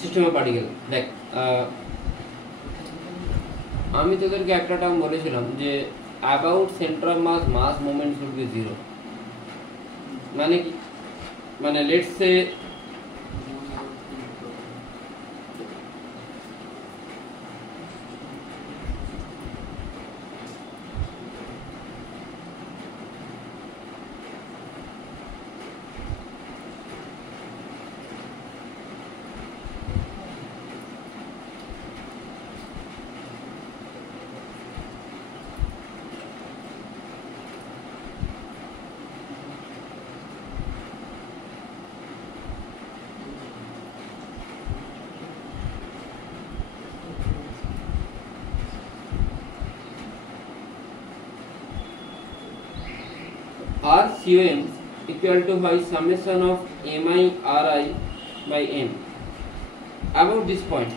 System of particle. দেখ আমি তোদেরকে একটা টার্ম বলেছিলাম যে about centre of mass mass moment should be zero. মানে কি, মানে let's say RCOM equal to by summation of mi ri by n. About this point,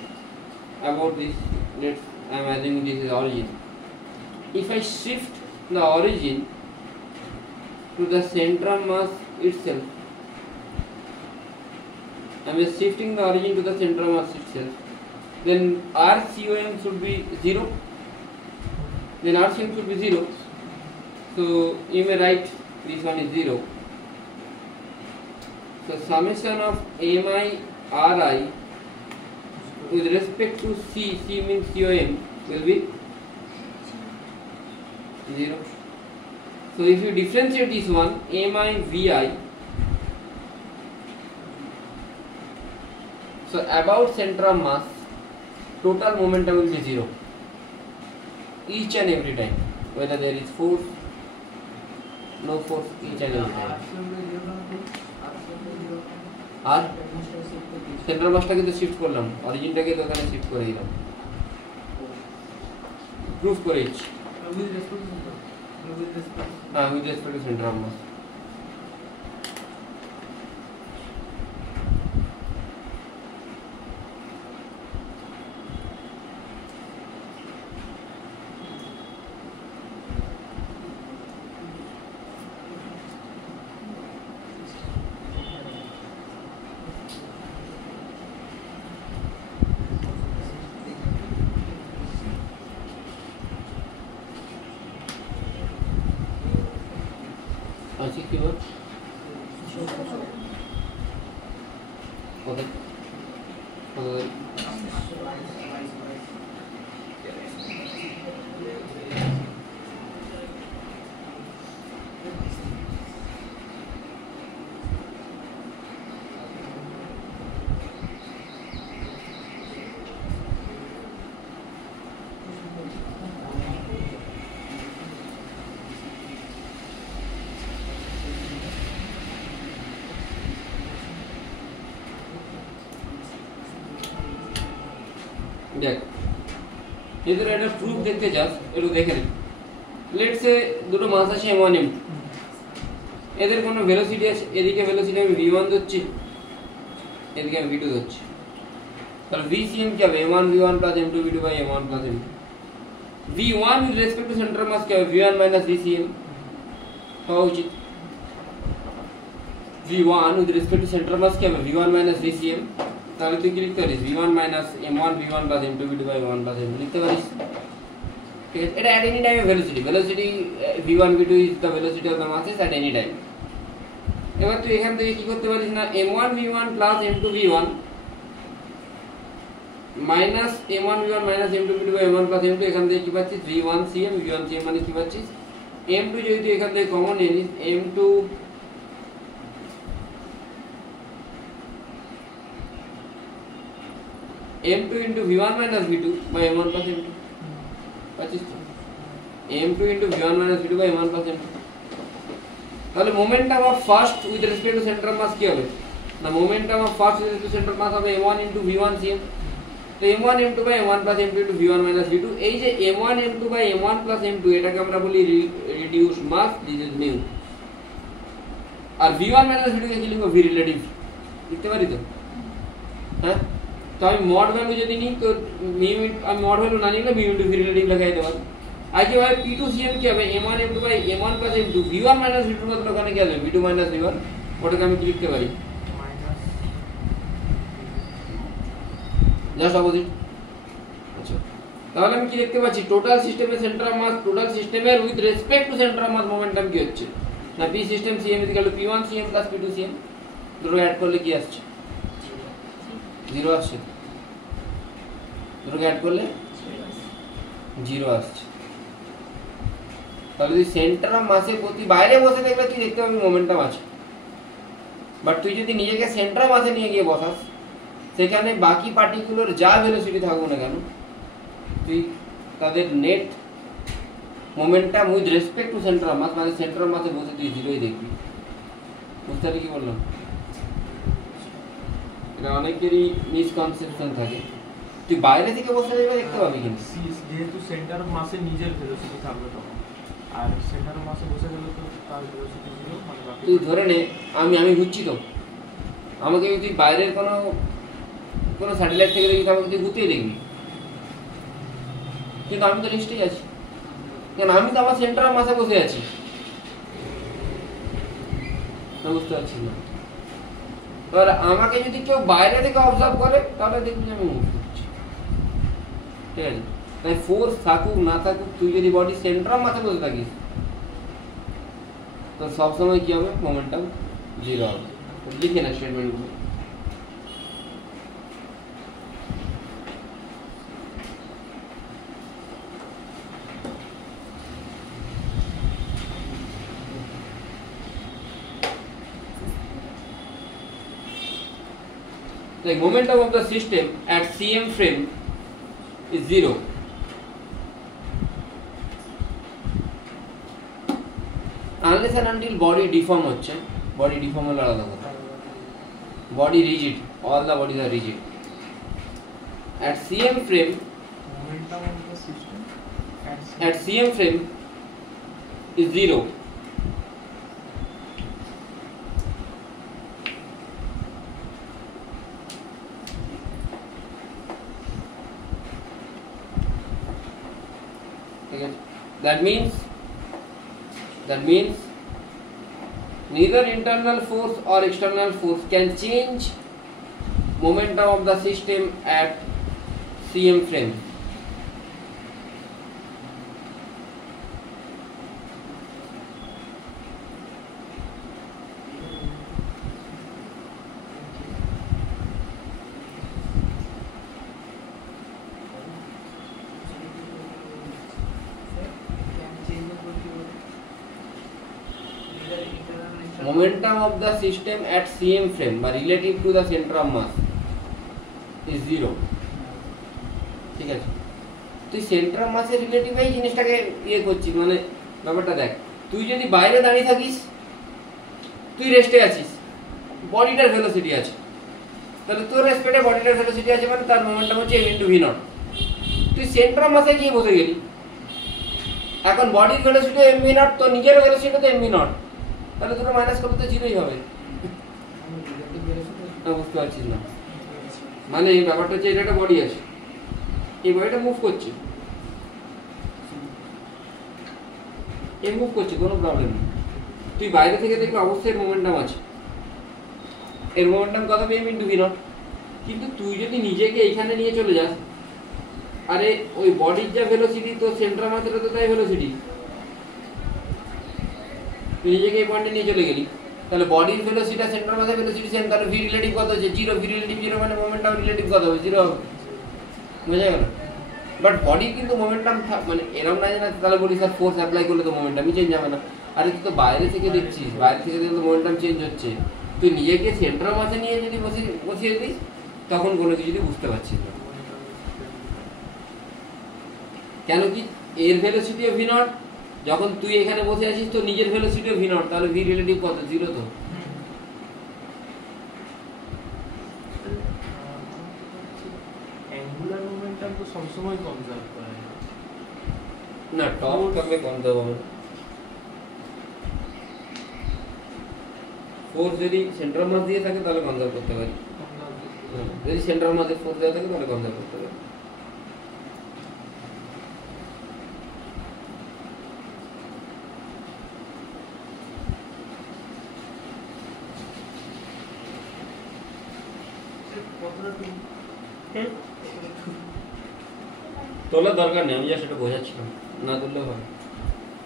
about this, let's I am assuming this is origin. If I shift the origin to the center of mass itself, I am shifting the origin to the center of mass itself, then RCOM should be 0. Then RCOM should be 0. So you may write this one is 0. So summation of mi ri with respect to c means COM will be 0. So if you differentiate this one mi vi, so about center of mass total momentum will be 0 each and every time, whether there is force, no force, each and every time. আর central মাসটাকে তো shift করলাম, অরিজিনটাকে তো ওখানে shift করে দিলাম, proof করেছি। হ্যাঁ, with respect to centre of mass. আছে কি বল ওকে ওকে দেখ, এদের একটা প্রুফ দেখতে চাস, একটু দেখে নে। লেটস সে দুটো মাস আছে m1 m2, এদের কোনো ভেলোসিটি আছে, এদিকে ভেলোসিটি আমি v1 ধরছি, এদিকে আমি v2 ধরছি, তাহলে vcm কি হবে? m1 v1 plus m2 v2 by m1 plus m2। v1 with respect to center mass কি হবে? v1 minus vcm হওয়া উচিত। v1 with respect to center mass কি হবে? v1 minus vcm। তাহলে তুই কি লিখতে পারিস? v1 minus m1 v1 plus m2 v2 by m1 plus m2 লিখতে পারিস। ঠিক আছে, এটা at any time velocity v1 v2 is the velocity of the masses at any time। এবার তুই এখান থেকে কি করতে পারিস না, m1 v1 plus m2 v1 minus m1 v1 minus m2 v2 by m1 plus m2 এখান থেকে কি পাচ্ছি v1 cm v1 cm মানে কি পাচ্ছি m2 যদি এখান থেকে কমন নিয়ে নিস m2 into v1 minus v2 by m1 plus m2 পাচ্ছিস তো m2 into v1 minus v2 by m1 plus m2 তাহলে momentum of first with respect to centre of mass কি হবে না momentum of first with respect to centre of mass হবে m1 into v1 cm তো m1 m2 by m1 plus m2 into v1 minus v2 এই যে m1 m2 by m1 plus m2 এটাকে আমরা বলি reduce mass this is mu আর v1 minus v2 কে কি লিখব v রিলেটিভ লিখতে পারি তো হ্যাঁ তো আমি মড ভ্যালু যদি নিই তো মিউ আমি মড ভ্যালু না নিলে মিউ ইনটু ভি রিলেটিভ লাগাই দিতে পারি আজকে ভাই p2 cm কি হবে m1 m2 by m1 plus m2 v1 minus v2 মত ওখানে কি হবে v2 মাইনাস v1 ওটাকে আমি কি লিখতে পারি জাস্ট অপোজিট আচ্ছা তাহলে আমি কি দেখতে পাচ্ছি টোটাল সিস্টেমের সেন্টার অফ মাস টোটাল সিস্টেমের with respect to centre of mass momentum কি হচ্ছে না p system cm p1 cm p2 cm দুটো অ্যাড করলে কি আসছে 0 আসছে দুটোকে অ্যাড করলে 0 আসছে তাহলে যদি সেন্টার অফ মাসের প্রতি বাইরে বসে দেখলে তুই দেখতে পাবি মোমেন্টাম আছে বাট তুই যদি নিজেকে সেন্টার অফ মাসে নিয়ে গিয়ে বসাস সেখানে বাকি পার্টিকুলার যা ভেলোসিটি থাকুক না কেন তুই তাদের net momentum with respect to centre of mass মানে সেন্টার অফ মাসে বসে তুই 0ই দেখবি বুঝতে পারলি কি বললাম এটা অনেকেরই মিসকনসেপশন থাকে তুই বাইরে থেকে বসে দেখবে দেখতে পাবি কিন্তু যেহেতু সেন্টার অফ মাসে নিজের ভেলোসিটি থাকবে তখন আর সেন্টার অফ মাসে বসে গেলে তো তার ভেলোসিটি 0 মানে বাকি তুই ধরে নে আমি ঘুরছি তো আমাকে যদি বাইরের কোনো স্যাটেলাইট থেকে দেখি আমাকে তুই ঘুরতেই দেখবি কিন্তু আমি তো রেস্টেই আছি কেন আমি তো আমার সেন্টার অফ মাসে বসে আছি না বুঝতে পারছি না এবার আমাকে যদি কেউ বাইরে থেকে অবজার্ভ করে তাহলে দেখবি যে আমি মুভ করছি ঠিক আছে তাই ফোর্স থাকুক না থাকুক তুই যদি বডি সেন্টার অফ মাসে বসে থাকিস তো সবসময় কি হবে মোমেন্টাম 0 হবে লিখে না স্টেটমেন্টগুলো The momentum of the system at cm frame is 0 unless and until body deform হচ্ছে body deform হলে আলাদা কথা body rigid all the bodies are rigid at cm frame momentum of the system at cm frame is 0 that means neither internal force or external force can change momentum of the system at cm frame momentum of the system at cm frame by relative to the center of mass is 0 ঠিক আছে তুই centre of মাসের relative এই জিনিসটাকে করছিস মানে ব্যাপারটা দেখ তুই যদি বাইরে দাঁড়িয়ে থাকিস তুই রেস্টে আছিস বডিটার ভেলোসিটি আছে তাহলে তোর রেসপেক্টে বডিটার ভেলোসিটি আছে মানে তার মোমেন্টাম হচ্ছে m * v নট তুই সেন্টার অফ মাসে গিয়ে বসে গেলি এখন বডির ভেলোসিটি m v নট তো নিজের ভেলোসিটি তো m v নট তাহলে দুটো মাইনাস করলে তো 0ই হবে না বুঝতে পারছিস না মানে এই ব্যাপারটা হচ্ছে এটা একটা বডি আছে এই বডিটা মুভ করছে এই মুভ করছে কোনো প্রবলেম নেই তুই বাইরে থেকে দেখলে অবশ্যই মোমেন্টাম আছে এর মোমেন্টাম কত হবে m * v নট কিন্তু তুই যদি নিজেকে এইখানে নিয়ে চলে যাস আরে ওই বডির যা ভেলোসিটি তো সেন্টার মাসের তো তাই ভেলোসিটি তুই নিজেকে এই পয়েন্টে নিয়ে চলে গেলি তাহলে বডির ভেলোসিটি আর সেন্টার মাসের ভেলোসিটি সেম তাহলে ভি রিলেটিভ কত হচ্ছে 0 ভি রিলেটিভ 0 মানে মোমেন্টাম রিলেটিভ কত হবে 0 হবে বুঝা গেল? বাট বডি কিন্তু মোমেন্টাম মানে এরকম না যে না তাহলে বলি স্যার ফোর্স অ্যাপ্লাই করলে তো মোমেন্টামই চেঞ্জ হবে না। আরে তুই তো বাইরে থেকে দেখছিস, বাইরে থেকে দেখলে তো মোমেন্টাম চেঞ্জ হচ্ছে। তুই নিজেকে সেন্ট্রাল মাসে নিয়ে যদি বসিয়ে দিস তখন কোনো কিছু বুঝতে পারছিস না। কেন কি এর ভেলোসিটিও ভি নট, যখন তুই এখানে বসে আছিস তো নিজের ভেলোসিটিও ভি নট, তাহলে ভি রিলেটিভ কত? 0 তো। অ্যাঙ্গুলার মোমেন্টাম তো সবসময় কনজার্ভ করে না, টপ কবে কনজার্ভ হবে? ফোর্স যদি সেন্ট্রাল মাস দিয়ে থাকে তাহলে কনজার্ভ করতে পারি, যদি সেন্ট্রাল মাসে ফোর্স দেওয়া থাকে তাহলে কনজার্ভ করতে পারি। তোলার দরকার নেই, আমি যা সেটা বোঝাচ্ছিলাম, না তুললেও হবে।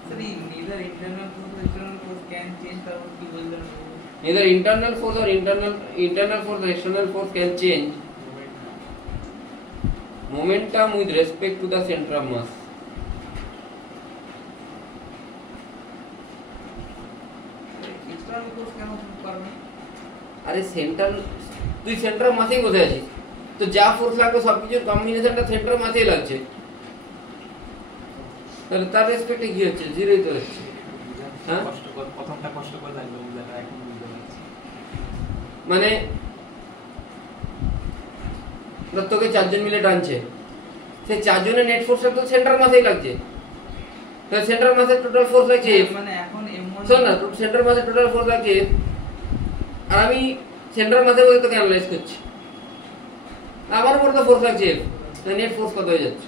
neither internal force or external force can change তারপর কি বললেন? Neither internal force or internal force or external force can change momentum with respect to the center of mass. external force কেন পারবে? আরে সেন্ট্রাল, তুই সেন্টার মাসেই বসে আছিস, তো যা ফোর্স লাগবে সবকিছুর কম্বিনেশনটা সেন্টার মাসেই লাগছে, তাহলে তার রেসপেক্টে কি হচ্ছে? 0ই তো হচ্ছে। হ্যাঁ, প্রথমটা কষ্ট করে লাগলো বুঝাটা, এখন বুঝতে পারছি। মানে তোকে 4 জন মিলে টানছে, সেই 4 জনের নেট ফোর্সটা তো সেন্টার মাসেই লাগছে, তাহলে সেন্টার মাসের টোটাল ফোর্স লাগছে মানে এখন m1 শোন না, সেন্টার মাসের টোটাল ফোর্স লাগছে, আর আমি সেন্টার মাসে বসে তোকে অ্যানালাইজ করছি, আমার উপর তো ফোর্স লাগছে, নেট ফোর্স কত হয়ে যাচ্ছে?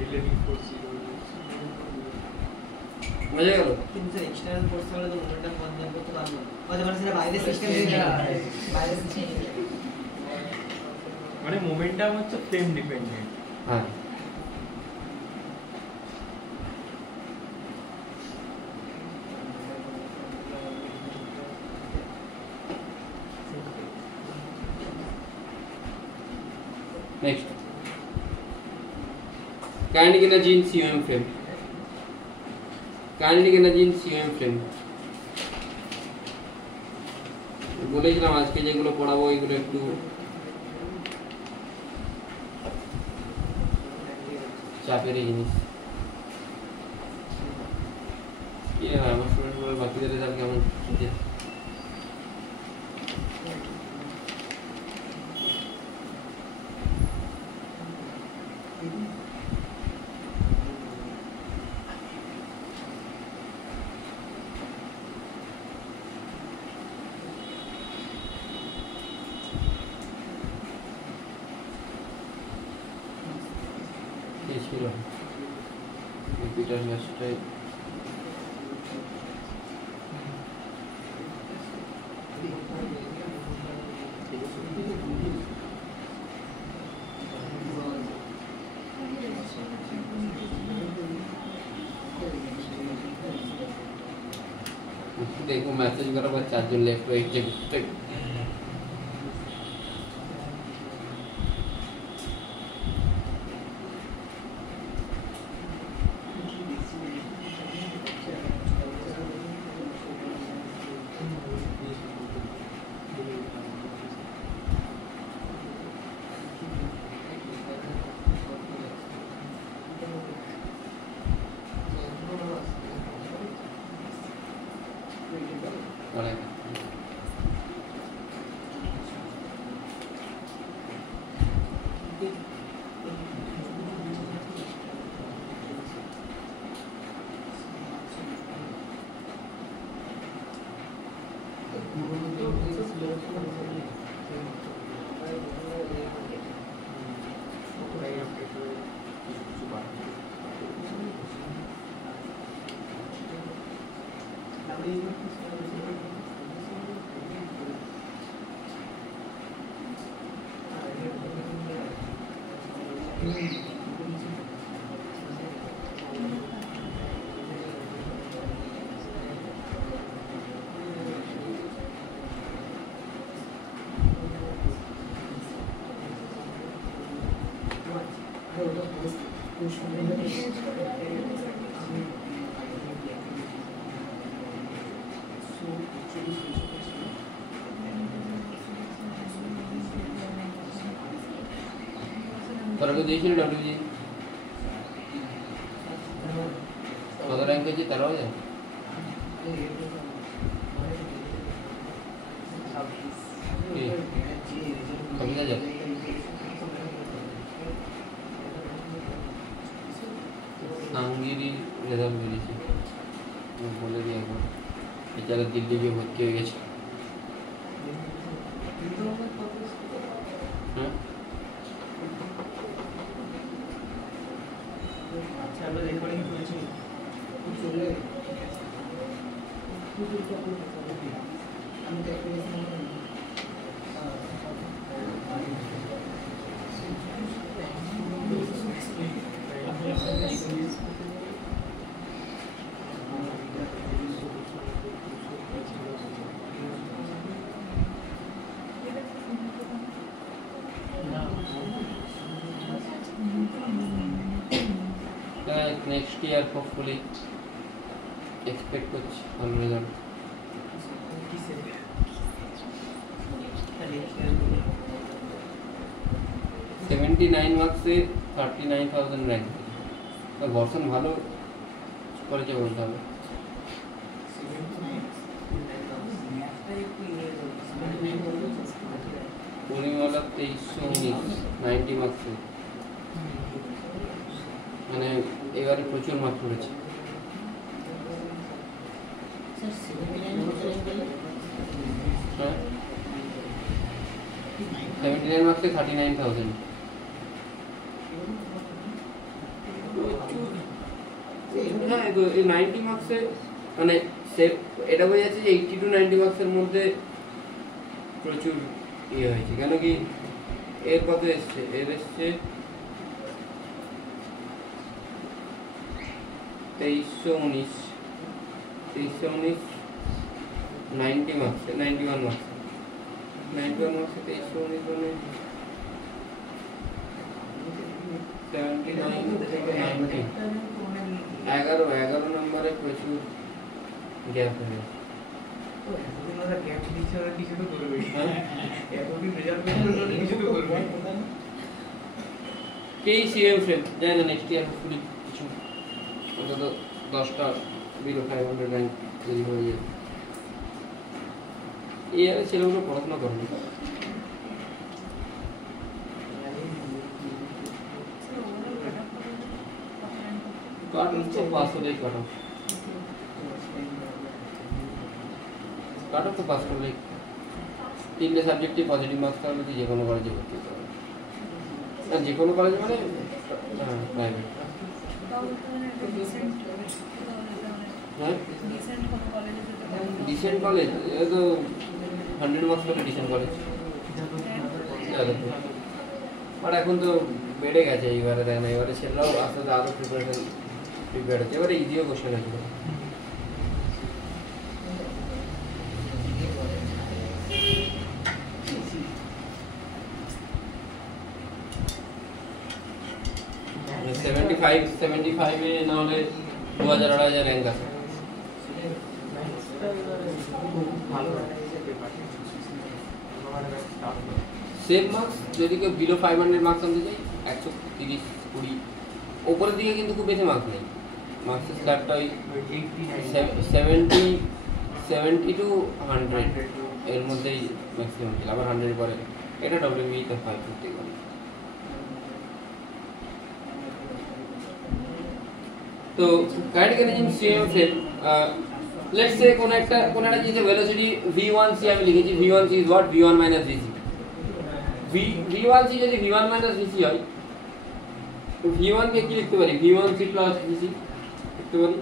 রিলেটিভ ফোর্স বুঝা গেল? কিন্তু স্যার এক্সটার্নাল ফোর্স হলে তো মোমেন্টাম কনজার্ভ করতে পারবো না, হতে পারে সেটা বাইরের সিস্টেম থেকে বাইরের সিস্টেম মানে মোমেন্টাম হচ্ছে ফ্রেম ডিপেন্ডেন্ট। হ্যাঁ, next kinetic energy in COM frame. Kinetic energy in COM frame বলেছিলাম আজকে যেগুলো পড়াবো এগুলো একটু চাপের জিনিস। কি হয় আমার স্টুডেন্টগুলো বাকিদের রেজাল্ট কেমন? ছিল পিটার লাস্টাই देखो मैसेज करो बस 4 जन लेफ्ट राइट जगह তোরা কেউ দিয়েছিল ডব্লিউজি কত র্যাঙ্ক হয়েছে 13,000 26,000 আঙ্গিরি রেজাল্ট বেরিয়েছে বলে দিই একবার বেচারা দিল্লি গিয়ে ভর্তি হয়ে গেছে হ্যাঁ রেকর্ডিং চলছে আমি next year hopefully expect कुछ भालो result 79 marks से 39,000 रैंक तो वर्षन ভালো করেছে বলতে হবে পরিমালা 2319 90 মার্কস মানে এবারে প্রচুর মার্কস পড়েছে হ্যাঁ 79 marks से 39,000 হ্যাঁ এই 90 মার্কস এ মানে এটা বোঝা যাচ্ছে যে 80 টু 90 মার্কস এর মধ্যে প্রচুর ইয়ে হয়েছে কেন কি এর কত এসছে এর এসছে 2319 90 মার্কস 91 মার্কস 91 মার্কস 2319 মানে 79 থেকে 90 11 নম্বরে প্রচুর গ্যাপ হয়ে গেছে কেই সিএম ফ্রেম জানি না নেক্সট ইয়ার হোপফুলি কিছু অন্তত 10টা বিলো 500 র্যাঙ্ক তৈরি হয়ে যাবে এই ইয়ারে ছেলেগুলো পড়াশোনা করবে কাট অফ তো পাস হলেই কাট অফ তো পাস করলেই তিনটে সাবজেক্টে পজিটিভ মার্কস তাহলে তুই যে কোনো কলেজে ভর্তি হতে পারবি আর যে কোনো কলেজে মানে হ্যাঁ প্রাইভেট হ্যাঁ ডিসেন্ট কলেজ এ তো 100 মার্কস করে ডিসেন্ট কলেজ আর এখন তো বেড়ে গেছে এইবারে তাই না এবারে ছেলেরাও আস্তে আস্তে আরও প্রিপেয়ার হচ্ছে এবারে ইজিও কোশ্চেন আছে 75 এ না হলে 2000 র্যাঙ্ক আছে সেম মার্কস যদি কেউ বিলো 500 মার্কস আনতে চাই 130 20 উপরের দিকে কিন্তু খুব বেশি মার্কস নেই মার্কসের স্ল্যাবটা ওই 70 টু 100 এর মধ্যেই ম্যাক্সিমাম ছিল আবার 100 পরে এটা ডব্লিউবি তে 550 করে তো kinetic energy CM frame let's say কোন একটা জিনিসের ভেলোসিটি v1c আমি লিখেছি v1c is what v1 vc v1c যদি v1 vc হয় তো v1 কে কি লিখতে পারি v1c vc লিখতে পারি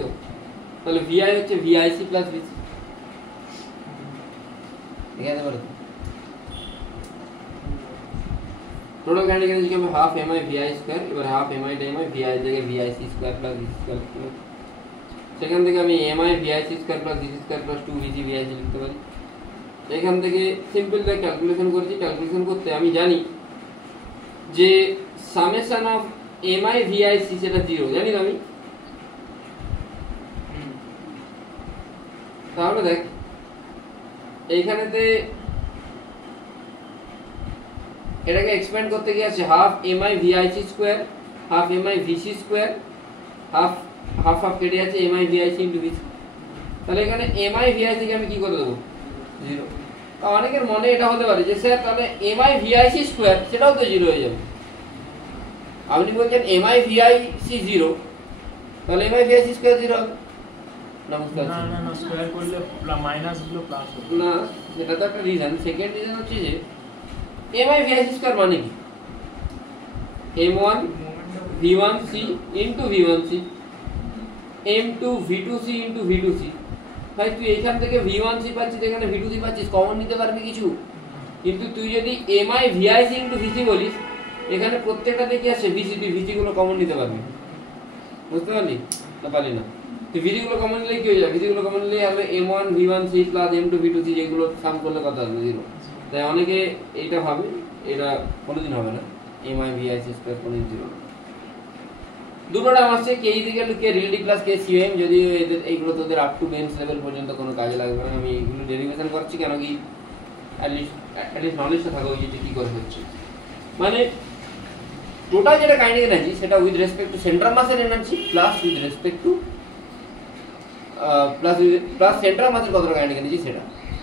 তো তাহলে vi হচ্ছে vic vc ঠিক আছে বলো টোটাল কাইনেটিক এনার্জি কি হবে হাফ mi vi স্কয়ার এবার হাফ mi mi vi এর জায়গায় vic square plus vc square সেখান থেকে আমি mi vic square plus vc square plus 2vg vic লিখতে পারি এখান থেকে সিম্পল ভাবে ক্যালকুলেশন করেছি ক্যালকুলেশন করতে আমি জানি যে সামেশন অফ এমআই ভিআইসি সেটা 0 জানি তো আমি। তাহলে দেখ এইখানেতে এটাকে এক্সপ্যান্ড করতে গিয়ে আছে half MI VIC square, half MI VC square, half half half কেটে যাচ্ছে এমআই ভিআইসি ইন্টু ভিসি। তাহলে এখানে এমআই ভিআইসি কে আমি কি করে দেবো 0। অনেকের মনে এটা হতে পারে যে স্যার তাহলে এমআই ভিআইসি স্কোয়ার সেটাও তো 0 হয়ে যাবে। আপনি বলছেন এমআই ভিআইসি 0, তাহলে এমআই ভিআইসি স্কোয়ার 0 হবে না? বুঝতে না পারছি না না, স্কয়ার করলে মাইনাস গুলো প্লাস হবে না, সেটা তো একটা রিজন। সেকেন্ড রিজন হচ্ছে যে এমআই ভিআইসি স্কোয়ার মানে কি m1 v1c into v1c m2 v2c into v2c। ভাই তুই এখান থেকে v1c পাচ্ছিস, এখানে v2c পাচ্ছিস, কমন নিতে পারবি কিছু? কিন্তু তুই যদি এমআই ভিআইসি ইন্টু ভিসি বলিস, এখানে প্রত্যেকটাতে কি আছে ভিসি, তুই ভিসি গুলো কমন নিতে পারবি। বুঝতে পারলি না? পারলি না? তুই ভিসি গুলো কমন নিলে কি হয়ে যাবে? ভিসি গুলো কমন নিলে হবে m1 v1c plus m2 v2c, যেগুলো সাম করলে কত আসবে 0। তাই অনেকে এইটা ভাবে, এটা কোনোদিন হবে না, এমআই ভিআইসি স্কয়ার কোনোদিন 0 না। দুটো টার্ম আছে k equal to k relative plus k cm, যদি এদের এইগুলো তোদের আপ টু বেঞ্চ লেভেল পর্যন্ত কোনো কাজে লাগবে না। আমি এগুলো ডেরিভেশন করছি কেন কি অ্যাটলিস্ট নলেজটা থাকা উচিত যে কি করে হচ্ছে। মানে টোটাল যেটা কাইনেটিক এনার্জি সেটা উইথ রেসপেক্ট টু সেন্ট্রাল মাসের energy plus with respect two plus central মাসের কতটা কাইনেটিক এনার্জি সেটা।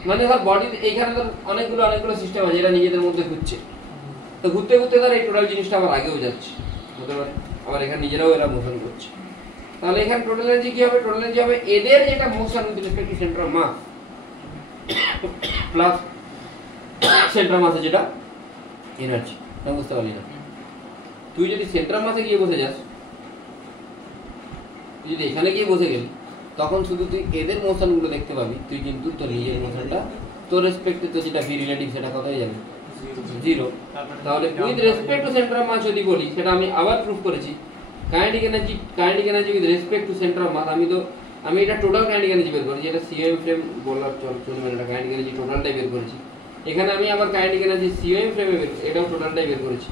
মানে ধর বডির এইখানে ধর অনেকগুলো সিস্টেম আছে যেটা নিজেদের মধ্যে ঘুরছে, তো ঘুরতে ঘুরতে ধর এই টোটাল জিনিসটা আবার আগেও যাচ্ছে হতে পারে, আবার এখানে নিজেরাও এরা মোশন করছে। তাহলে এখানে টোটাল এনার্জি কি হবে? টোটাল এনার্জি হবে এদের যেটা motion with respect to central mass plus central মাসে যেটা এনার্জি। আমি বুঝতে পারলি না? তুই যদি সেন্ট্রাল মাসে গিয়ে বসে যাস, তুই যদি এখানে গিয়ে বসে গেলি, তখন শুধু তুই এদের মোশনগুলো দেখতে পাবি, তুই কিন্তু তোর নিজের মোশনটা তোর রেসপেক্টে তো যেটা ভি রিলেটিভ সেটা কোথায় যাবে 0। তাহলে with respect to central mass যদি বলি, সেটা আমি আবার প্রুফ করেছি, kinetic energy with respect to central mass. আমি এটা টোটাল কাইনেটিক এনার্জি বের করেছি, এটা সিএম ফ্রেম বলার চলবে না, এটা কাইনেটিক এনার্জি টোটালটাই বের করেছি। এখানে আমি আবার কাইনেটিক এনার্জি সিএম ফ্রেমে এটাও টোটালটাই বের করেছি,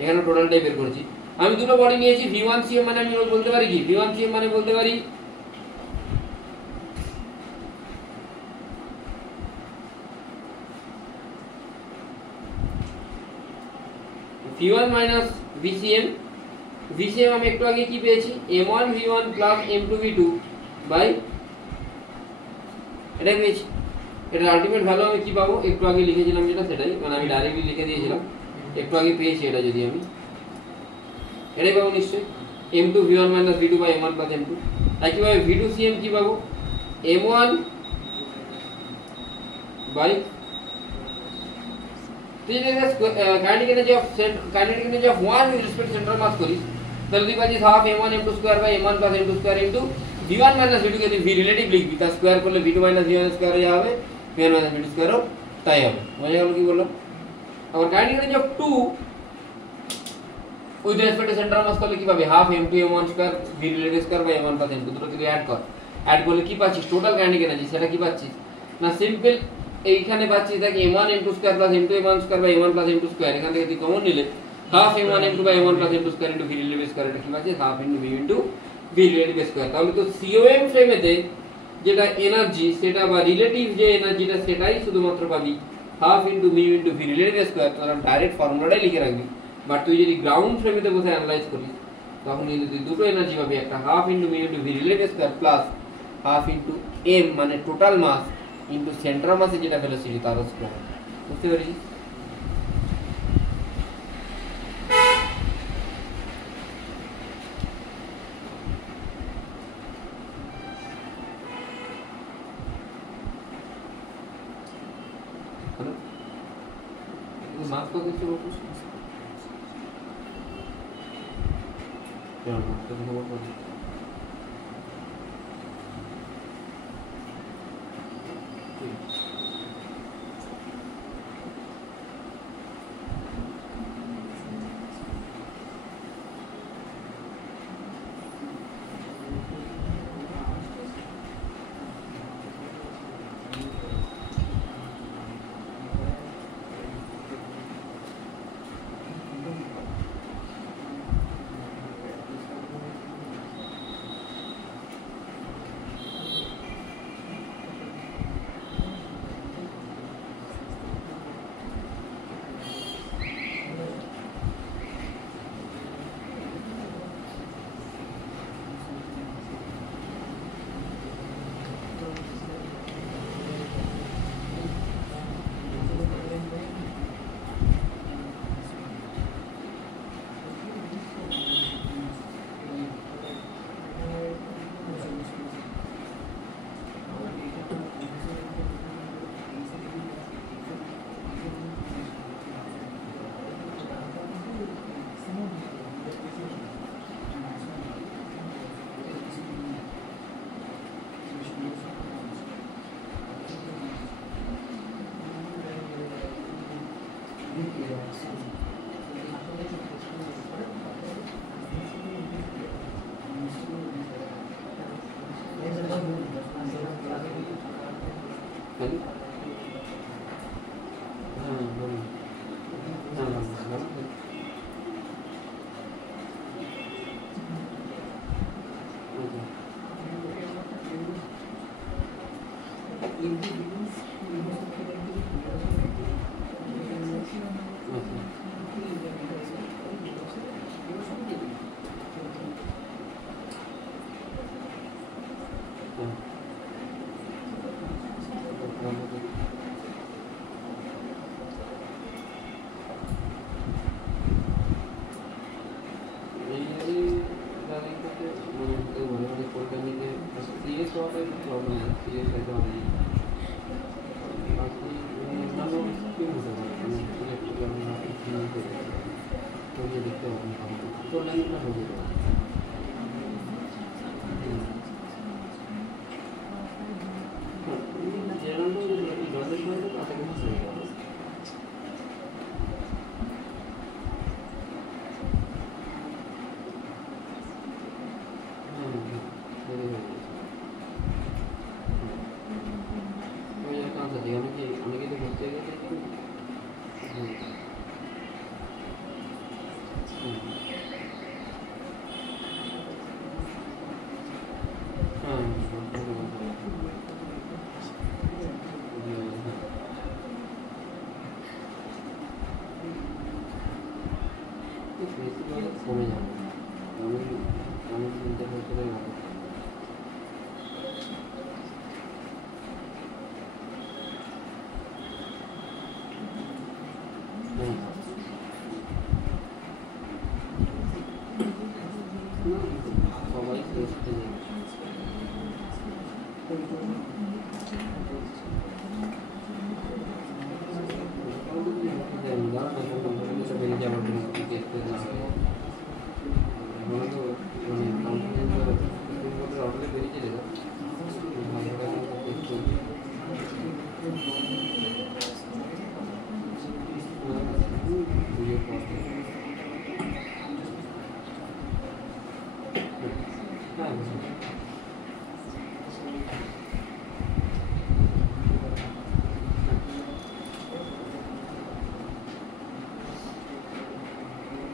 এখানে টোটালটাই বের করেছি। আমি দুটো বডি নিয়েছি, v1 cm মানে আমি বলতে পারি কি v1 cm মানে বলতে পারি v1 মাইনাস vcm। vcm আমি একটু আগে কি পেয়েছি m1 v1 plus m2 v2 by এটা পেয়েছি। এটার আলটিমেট ভ্যালু আমি কি পাবো? একটু আগে লিখেছিলাম যেটা সেটাই, মানে আমি ডাইরেক্টলি লিখে দিয়েছিলাম, একটু আগে পেয়েছি এটা, যদি আমি এটাই পাবো নিশ্চয়ই m2 v1 minus v2 by m1 plus m2। একইভাবে v2 cm কি পাবো m1 by kinetic energy of 1 with respect central mass করি, তাহলে তুই পাচ্ছিস half m1 m2 square by m1 plus m2 square into v1 minus v2 কে তুই v relative লিখবি, তার স্কয়ার করলে v2 মাইনাস v1 স্কয়ার হয়ে যাবে, v1 মাইনাস v2 স্কয়ারও তাই হবে। বোঝা গেল কি বললাম? আবার kinetic energy of 2 with respect to central mass করলে কি পাবি? Half m2 m1 square v relative square by m1 plus m2, দুটো তুই অ্যাড করলে কি পাচ্ছিস? Total kinetic energy. সেটা কি পাচ্ছিস না? সিম্পল এইখানে পাচ্ছিস দেখ m1 m2 square plus m2 m1 square by m1 plus m2 square, এখান থেকে তুই কমন নিলে half m1 m2 by m1 plus m2 square into v relative square, এটা কি পাচ্ছিস? Half into v into v relative square. তাহলে তো COM ফ্রেমেতে যেটা এনার্জি সেটা বা রিলেটিভ যে এনার্জিটা সেটাই শুধুমাত্র পাবি half into v into v relative square. তোরা ডাইরেক্ট ফর্মুলাটাই লিখে রাখবি, বাট তুই যদি গ্রাউন্ড ফ্রেমেতে বসে অ্যানালাইজ করিস তখন কিন্তু তুই দুটো এনার্জি পাবি, একটা half into v into v relative square plus half into m মানে টোটাল মাস ইনটু সেন্ট্রাল মাসে যেটা ভেলোসিটি তার স্কয়ার। বুঝতে পেরেছিস? মাস কত কিছু বলছিস? কেন মাস কত বলছিস?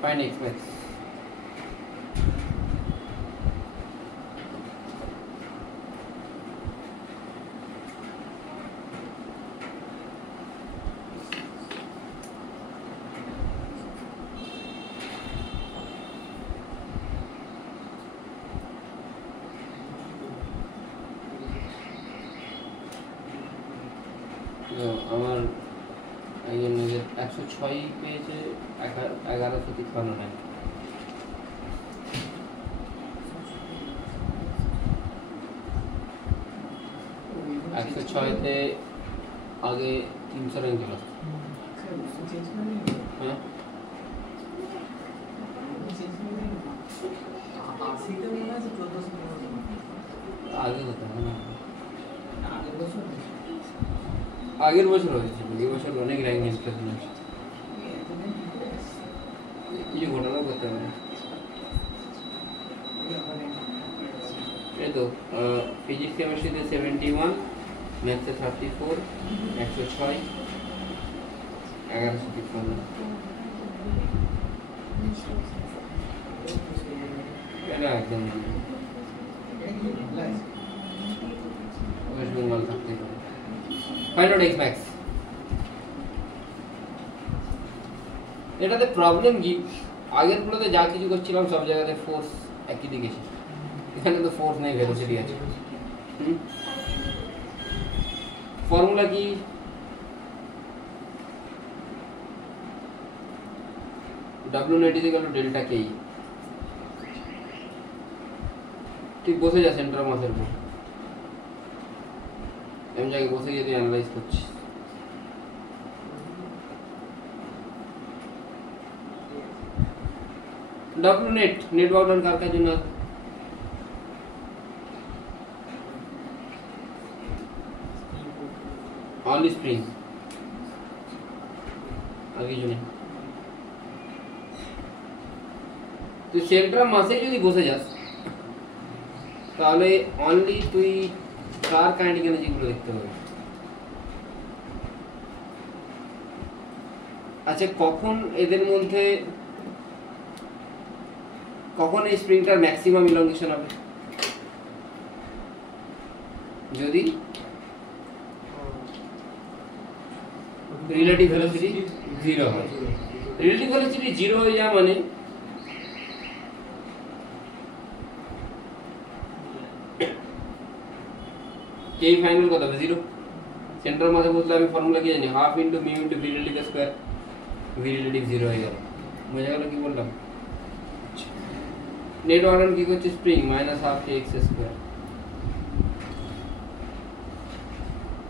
Find x max. আমার একজন নিজের 106 পেয়েছে 1153 106তে আগে 300 র্যাঙ্ক ছিল। হ্যাঁ আগে হতো না, আগের বছর হয়েছিল, এই বছর অনেক র্যাঙ্ক ইনফ্লেশন আছে, কিছু ঘটনাও করতে পারে। এই তো ফিজিক্স কেমিস্ট্রিতে 71, ম্যাথসে 34, 106, 1153। এটা একদম ওয়েস্ট বেঙ্গল থাকতে পারে। Find out x max. এটাতে প্রবলেম কি, আগের গুলোতে যা কিছু করছিলাম সব জায়গাতে ফোর্স একই দিকে, এখানে তো ফোর্স নেই, ভেলোসিটি আছে। ফর্মুলা কি, W net is equal to delta K। ঠিক বসে যা সেন্টার মাসের উপর, এমন জায়গায় বসে গিয়ে তুই অ্যানালাইজ করছিস। W net, নেট বাউন্ডার কার জন্য? অনলি স্প্রিং, আর কিছু নেই। তুই সেন্টার অফ মাসে যদি বসে যাস তাহলে অনলি তুই কার কাইনেটিক এনার্জিগুলো দেখতে পাবি। আচ্ছা, কখন এদের মধ্যে কখন এই স্প্রিংটার ম্যাক্সিমাম ইলংগেশন হবে? যদি রিলেটিভ ভেলোসিটি 0 হয়। রিলেটিভ ভেলোসিটি 0 হয়ে যাওয়া মানে এই ফাইনাল কত হবে? 0। সেন্টার মাঝে বসলে আমি ফর্মুলা কি জানি, half into mu into V relative square. V relative 0 হয়ে গেল। বোঝা গেল কি বললাম? নেট ওয়ার্ক কি করছে? স্প্রিং মাইনাস হাফ কে এক্স স্কোয়ার।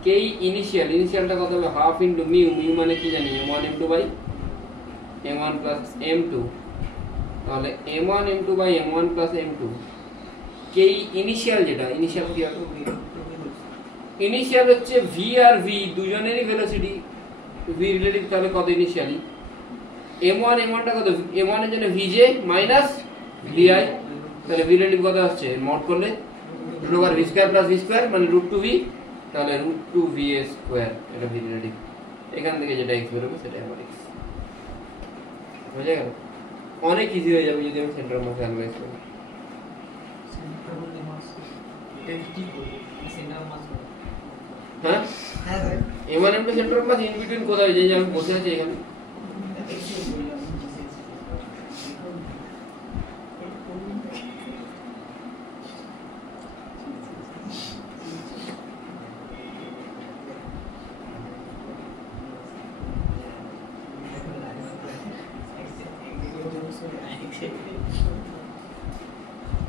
কে ইনিশিয়ালটা কত হবে? হাফ ইন্টু মিউ, মিউ মানে কি জানি m1 m2 by m1 plus m2। তাহলে m1 m2 by m1 plus m2। কে ইনিশিয়াল যেটা, ইনিশিয়াল কি হবে? ইনিশিয়াল হচ্ছে ভি আর ভি দুজনেরই ভেলোসিটি, ভি রিলেটিভ তাহলে কত ইনিশিয়ালি? m1 টা কত? m1 এর জন্য vj মাইনাস vi, তাহলে ভি রিলেটিভ কত আসছে? মড করলে √v square plus v square মানে √2v, তাহলে √2va স্কয়ার, এটা ভি রিলেটিভ। এখান থেকে যেটা x বেরোবে সেটাই আমার x। বুঝা গেল? অনেক ইজি হয়ে যাবে যদি আমি সেন্টার অফ মাস অ্যানালাইজ করি। সেন্টার অফ মাস এটা কি করব? Centre of mass. হ্যাঁ হ্যাঁ sir, m1 m2 centre of mass in between কোথায়? যে আমি বসে আছি এখানে।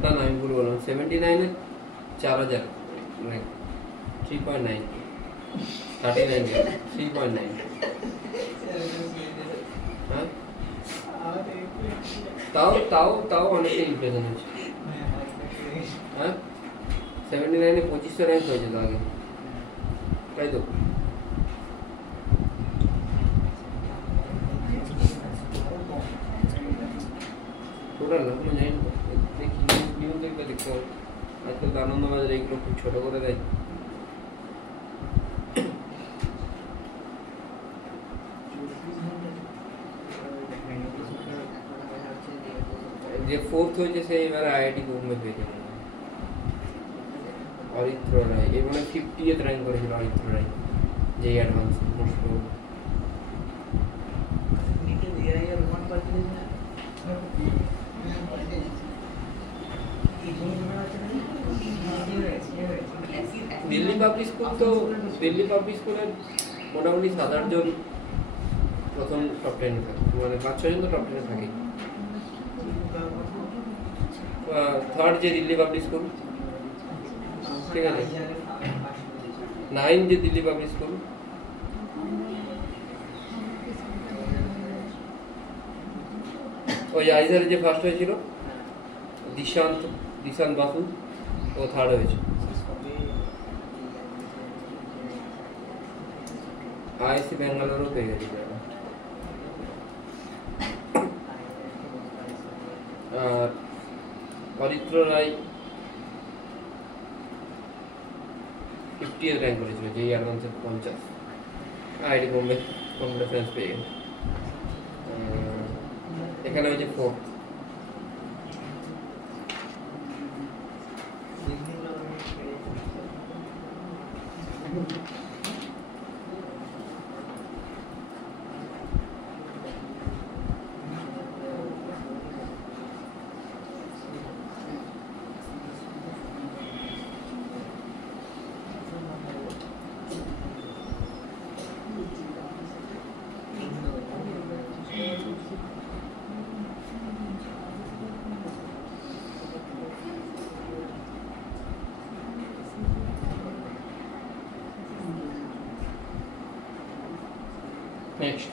না না, আমি ভুল বললাম। 79 এর 4000 মানে 3.9, 39 3.9। হ্যাঁ, তাও অনেকটা ইমপ্রেশন হচ্ছে। হ্যাঁ, 79 এ 2500 র্যাঙ্ক হয়েছে তো আগে, তাই তো? টোটাল না কোনো জানি না, দেখি নিউজ দেখতে দেখতে হবে। আজকাল তো আনন্দবাজার এইগুলো খুব ছোট করে দেয়। যে ফোর্থ হয়েছে সে এবারে আইআইটি বোম্বে পেয়েছে অরিত্র রায়। এই মানে 50th র্যাঙ্ক করেছিল অরিত্র রায়, যে advance most probably. Delhi public school তো, দিল্লি পাবলিক স্কুলের মোটামুটি 7-8 জন প্রথম টপ 10 থাকে, মানে 5-6 জন তো টপ 10 থাকে। থার্ড যে দিল্লি পাবলিক স্কুল, ঠিক আছে, 9 যে দিল্লি পাবলিক স্কুল, ওই আইজারে যে ফার্স্ট হয়েছিল দিশান্ত বাসু, ও থার্ড হয়েছে। আইসি ব্যাঙ্গালোরও পেয়ে গেছে। আর অরিত্র রায় 50th র্যাঙ্ক করেছিল, যেই অ্যাডভান্সের 50। আইআইটি বোম্বে কম্পিউটার সায়েন্স পেয়ে গেছে। এখানে হয়েছে 4th। Next.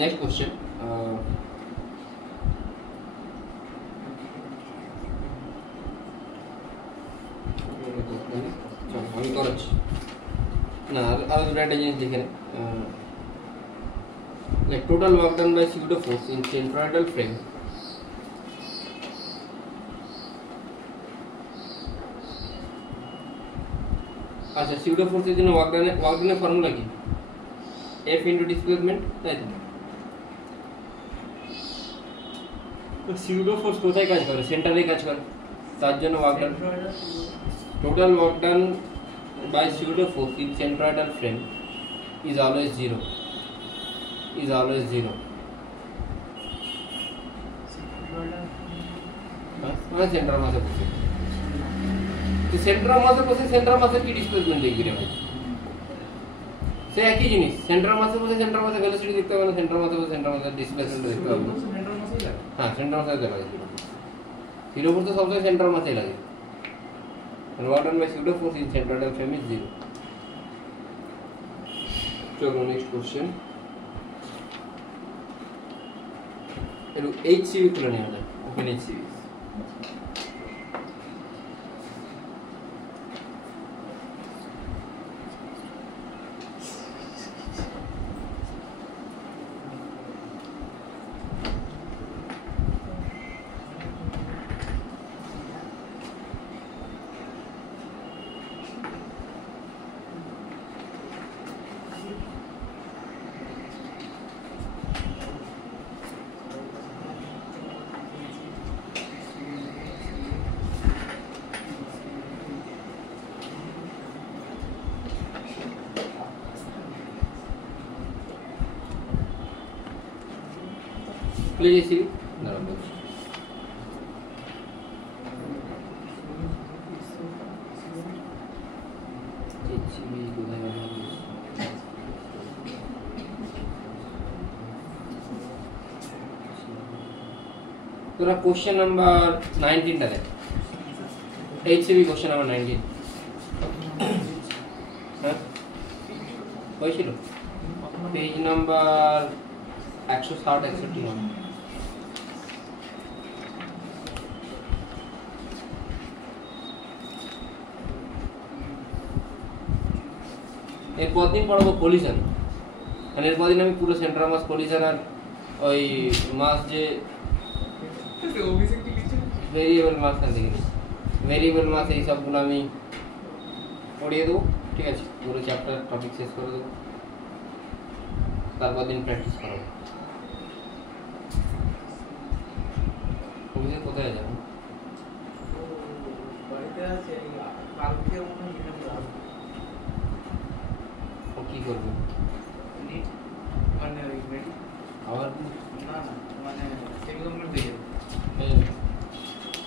Next question. আমি করেছি না আর দুটো একটা জিনিস দেখে like total work done by pseudo force in centroidal frame আচ্ছা pseudo force এর জন্য work done এর ফর্মুলা কি F into displacement তাই তো pseudo force কোথায় কাজ করে সেন্টারে কাজ করে তার জন্য work done total work done by pseudo force in centroidal frame is always zero মানে সেন্টার মাসে বসে তো সেন্টার মাসে বসে সেন্টার মাসে কি ডিসপ্লেসমেন্ট দেখবি রে ভাই সে একই জিনিস সেন্টার মাসে বসে সেন্টার মাসে ভেলোসিটি দেখতে হবে না সেন্টার মাসে বসে সেন্টার মাসে ডিসপ্লেসমেন্ট দেখতে হবে হ্যাঁ সেন্টার মাসে লাগে জিরো ফোর্স তো সবসময় সেন্টার মাসেই লাগে and what done by pseudo force in centroidal frame is zero. চলো নেক্সট কোশ্চেন এর HCV খুলে নেওয়া যায় ওপেন HCV প্লিজ এসি দাঁড়াবো তোরা কোশ্চেন নাম্বার 19 টা দেখ এইচসিবি কোশ্চেন নাম্বার 19 হ্যাঁ হয়েছিল পেজ নাম্বার 160 161 এরপর দিন পড়াবো কলিশন মানে এরপর দিন আমি পুরো সেন্টার মাস কলিশন আর ওই মাস যে ভেরিয়েবল মাস না দেখি ভেরিয়েবল মাস এই সবগুলো আমি পড়িয়ে দেবো ঠিক আছে পুরো চ্যাপ্টার টপিক শেষ করে দেবো তারপর দিন প্র্যাকটিস করাবো কবিতা কোথায় যাবো বাড়িতে আছে কালকে কি করবে মানে আবার না মানে সেগুলো আমরা পেয়ে যাবো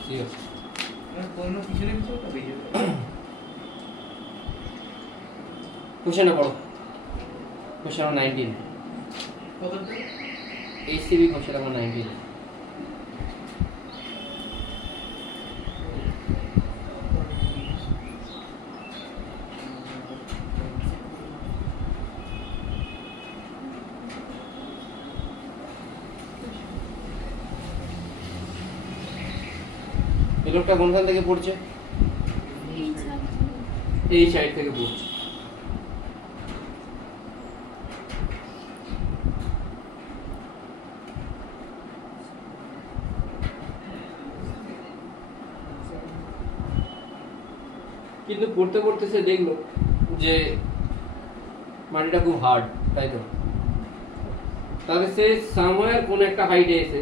ঠিক আছে কোনো পিছনে পিছনে তো পেয়ে যাবে কোশ্চেনটা পড়ো কোশ্চেন নাম্বার 19 কত এইচসিবি কোশ্চেন নাম্বার 19 এই লোকটা কোনখান থেকে পড়ছে এই সাইড থেকে পড়ছে কিন্তু পড়তে পড়তে সে দেখলো যে মাটিটা খুব হার্ড তাই তো তাহলে সে সামওয়্যার কোন একটা হাইটে এসে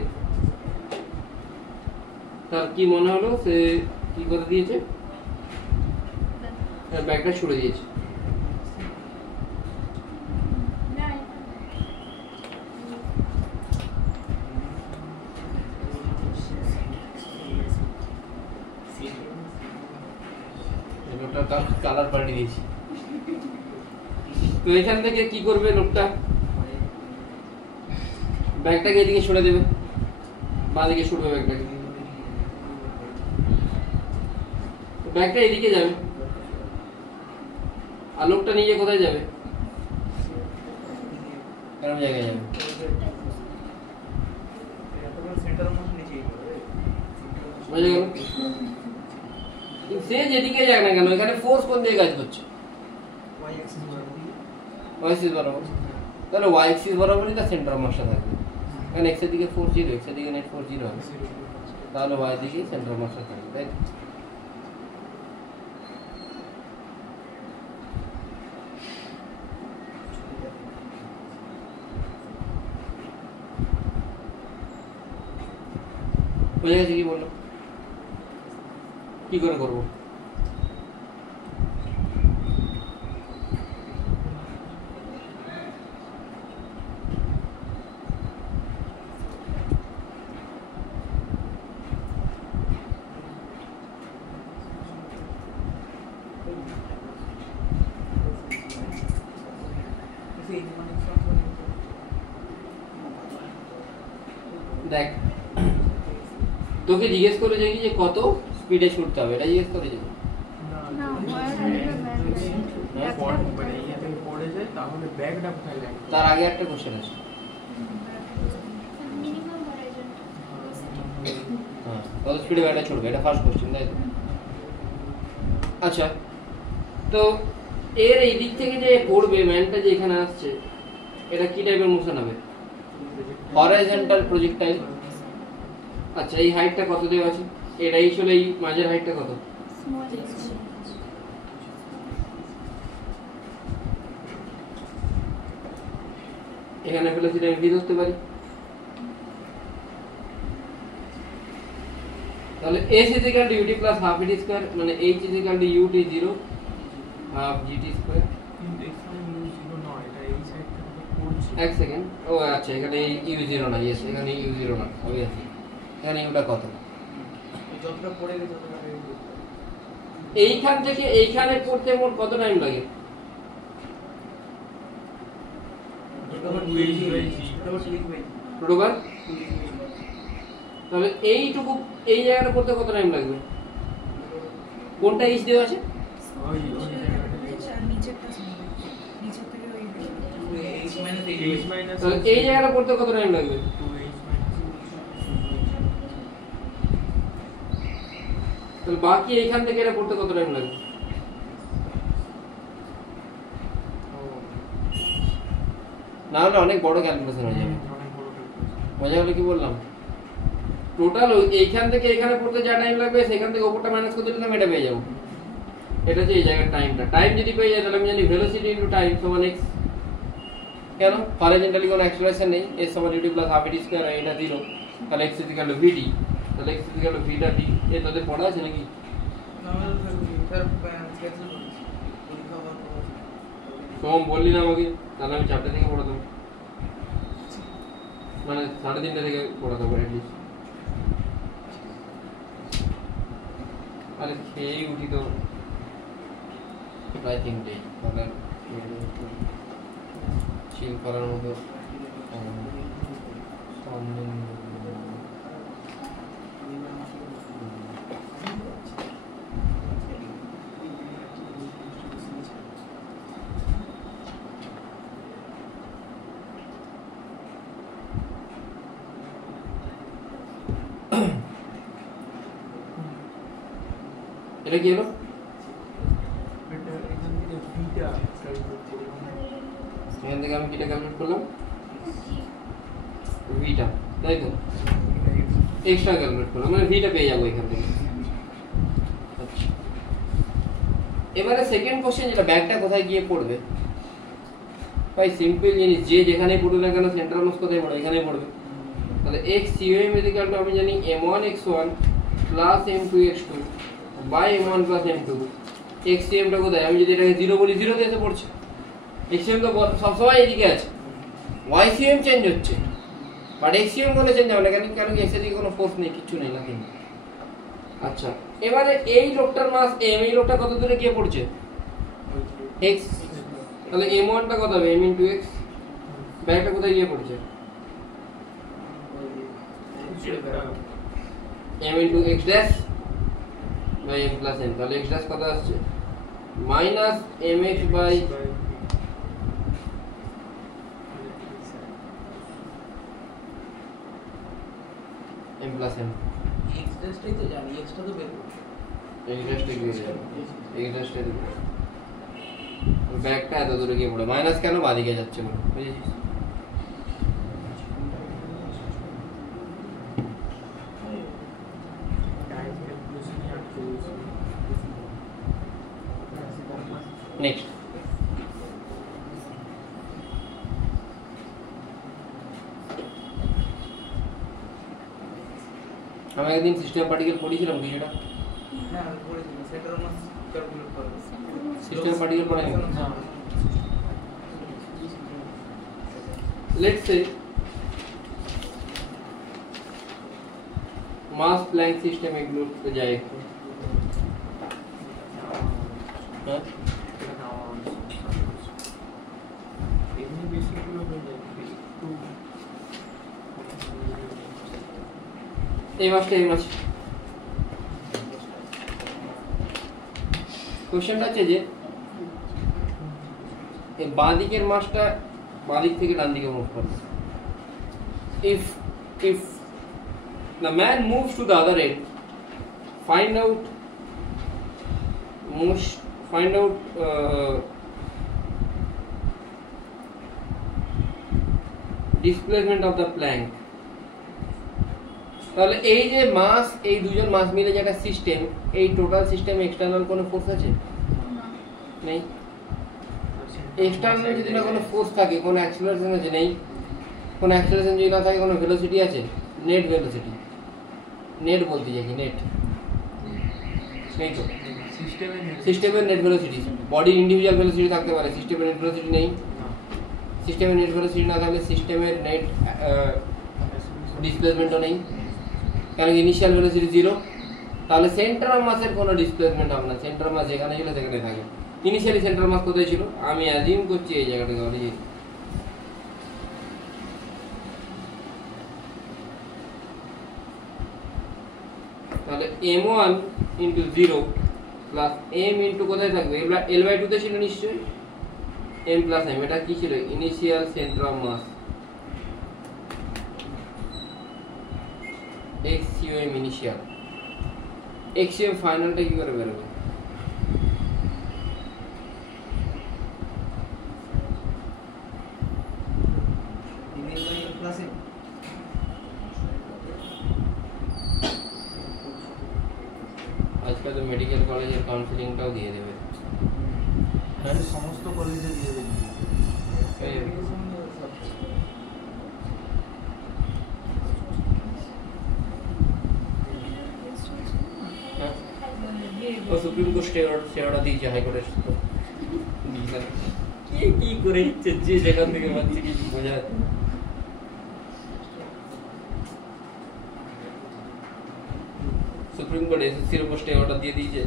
তার কি মনে হলো সে কি করে দিয়েছে, ব্যাগটা ছুড়ে দিয়েছে। লোকটা কালার পাল্টে দিয়েছি। তো এখান থেকে কি করবে লোকটা, ব্যাগটাকে এদিকে সরে দেবে, বাঁ দিকে সরবে ব্যাগটাকে, ব্যাগটা এদিকে যাবে, আর লোকটা নিজে কোথায় যাবে, এরকম জায়গায় যাবে। বুঝে গেল? সে যেদিকে যাক না কেন এখানে ফোর্স কোন দিকে কাজ করছে, ওয়াই অ্যাক্সিস বরাবর। তাহলে ওয়াই অ্যাক্সিস বরাবরই তার সেন্টার অফ মাসটা থাকবে। এখানে এক্স এর দিকে 4 0, এক্স এর দিকে নেট 4 0 হবে, তাহলে ওয়াই দিকে সেন্টার অফ মাসটা থাকবে, তাই তো? বুঝে গেছে কি বললো, কি করে করবো? দেখ তোকে জিজ্ঞেস করেছে কি যে কত স্পিডে ছুটতে হবে, এটা জিজ্ঞেস করেছে। তার আগে একটা কোশ্চেন আছে, কত স্পিডে ব্যাগটা ছুটবে, এটা ফার্স্ট কোশ্চেন, তাই তো? আচ্ছা, তো এর এই দিক থেকে যে পড়বে ম্যানটা যে এখানে আসছে, এটা কি টাইপের মোশন হবে? Horizontal projectile. আচ্ছা, এই হাইটটা কত দেওয়া আছে? এটাই ছিল, এই মাঝের হাইটটা কত? এখানে ভেলোসিটি আমি ভি ধরতে পারি, তাহলে s is equal to ut plus half it square, মানে h is equal to ut 0 half gt square। কিন্তু এখানে u0 নয়, এটা এই সাইডটা পড়ছে। এক সেকেন্ড, ও আচ্ছা, এখানে u0 না, yes এখানে u0 না, obviously এখানে uটা কত? যতটা পড়ে গেছে এইখান থেকে এইখানে পড়তে মোট কত টাইম লাগে? টোটাল তাহলে এইটুকু এই জায়গাটা পড়তে কত টাইম লাগবে? কোনটা h দেওয়া আছে? তাহলে এই জায়গাটা পড়তে কত টাইম লাগবে? তাহলে বাকি এইখান থেকে এটা পড়তে কত টাইম লাগবে? না হলে অনেক বড় ক্যালকুলেশন হয়ে যাবে। মজা হলো কি বললাম? টোটাল এইখান থেকে এখানে পড়তে যা টাইম লাগবে সেখান থেকে উপরটা মাইনাস করে দিলে আমি এটা পেয়ে যাবো। এটা হচ্ছে এই জায়গার টাইমটা। টাইম যদি পেয়ে যায় তাহলে আমি জানি ভেলোসিটি ইনটু টাইম সমান x। কেন? হরাইজন্টালি কোনো অ্যাক্সেলারেশন নেই, s সমান ut plus half it square, এটা 0, তাহলে x ইকুয়াল টু vt, তাহলে x ইকুয়াল টু vটা t। এ তোদের পড়া আছে নাকি? সোম বললি না আমাকে, তাহলে আমি 4টা থেকে পড়াতাম, মানে 3:30 থেকে পড়াতাম অ্যাটলিস্ট। আরে খেয়েই উঠি তো প্রায় 3টে, তাহলে চিল করার মতো এটা কি হলো? এখান থেকে আমি কিটা ক্যালকুলেট করলাম, ভিটা, তাই তো? এক্সট্রা ক্যালকুলেট করলাম, মানে ভিটা পেয়ে যাবো এখান থেকে। আচ্ছা, এবারে সেকেন্ড কোশ্চেন, যেটা ব্যাগটা কোথায় গিয়ে পড়বে? ভাই সিম্পল জিনিস, যে যেখানে পড়বে না কেন সেন্ট্রাল মাস কোথায় পড়বে? এখানেই পড়বে। তাহলে x cum আমি জানি m1 x1 plus m2 x2 by m1 plus m2 xcm টা কোথায়? আমি যদি এটাকে 0 বলি 0 তে এসে পড়ছে। xcm তো সবসময় এদিকে আছে, ycm চেঞ্জ হচ্ছে বাট xcm কোনো চেঞ্জ হবে না। কারণ x এর দিকে কোনো ফোর্স নেই, কিছু নেই, নাথিং। আচ্ছা, এবারে এই লোকটার মাস m, এই লোকটা কত দূরে গিয়ে পড়ছে? x, তাহলে m1 টা কত হবে? m into x, ব্যাকটা কোথায় গিয়ে পড়ছে? m into x dash by m plus n, তাহলে x dash কত আসছে? minus mx by m plus n। x dash তো জানি, x টা তো বের করব। x dash টা গিয়ে যাবে, x dash টা দিবে, ব্যাকটা এত দূরে গিয়ে পড়ে, মাইনাস কেন? বাদিকে যাচ্ছে বলে, বুঝেছিস? নেক্সট, আমি একদিন সিস্টেম পার্টিকেল পড়িয়েছিলাম কিছুটা, হ্যাঁ আমি পড়েছি, সেটার মাস ক্যালকুলেট করব। সিস্টেম পার্টিকেল পড়াইনি। Let's say mass Planck system एग्लो पे जाए, हाँ এমনি বেসিকগুলো হয়ে যায় একটু এই মাসটা কোশ্চেনটা আছে যে এই বাঁ দিকের মাসটা বাঁ দিক থেকে ডান দিকে মুভ করে। if the man moves to the other end, find out displacement of the plank। তাহলে এই যে মাস, এই দুজন মাস মিলে যে একটা সিস্টেম, এই টোটাল সিস্টেম এক্সটার্নাল কোনো ফোর্স আছে? নেই। এক্সটার্নাল যদি না কোনো ফোর্স থাকে, কোনো অ্যাক্সিলারেশন আছে? নেই। কোনো অ্যাক্সিলারেশন যদি না থাকে, কোনো ভেলোসিটি আছে? নেট ভেলোসিটি, নেট বলতে চাই কি, নেট নেই তো। সিস্টেমের net velocity, body individual velocity থাকতে পারে, সিস্টেমের নেট ভেলোসিটি নেই। সিস্টেমের নেট ভেলোসিটি না থাকলে সিস্টেমের নেট ডিসপ্লেসমেন্টও নেই, কারণ ইনিশিয়াল ভেলোসিটি 0। তাহলে সেন্টার অফ মাসের কোনো ডিসপ্লেসমেন্ট হবে না, সেন্টার অফ মাস যেখানে ছিল সেখানে থাকে। ইনিশিয়ালি সেন্টার মাস কোথায় ছিল? আমি অ্যাজিউম করছি এই জায়গাটাকে অরিজিন। তাহলে m1 into 0 plus m into কোথায় থাকবে? l/2 তে ছিল নিশ্চয়ই, m plus m, এটা কি ছিল? Initial centre of mass, xum initial, xum ফাইনালটা কি করে বেরোবে? আজকাল তো মেডিকেল কলেজের কাউন্সিলিংটাও দিয়ে দেবে, সমস্ত কলেজে দিয়ে দেবে। ও সুপ্রিম কোর্ট স্টে অর্ডার দিয়েছে হাইকোর্টের, কি করে ইচ্ছে যে সেখান থেকে পাচ্ছি কিছু বোঝা যাচ্ছে। সুপ্রিম কোর্ট এসএসসির উপর স্টে অর্ডার দিয়ে দিয়েছে,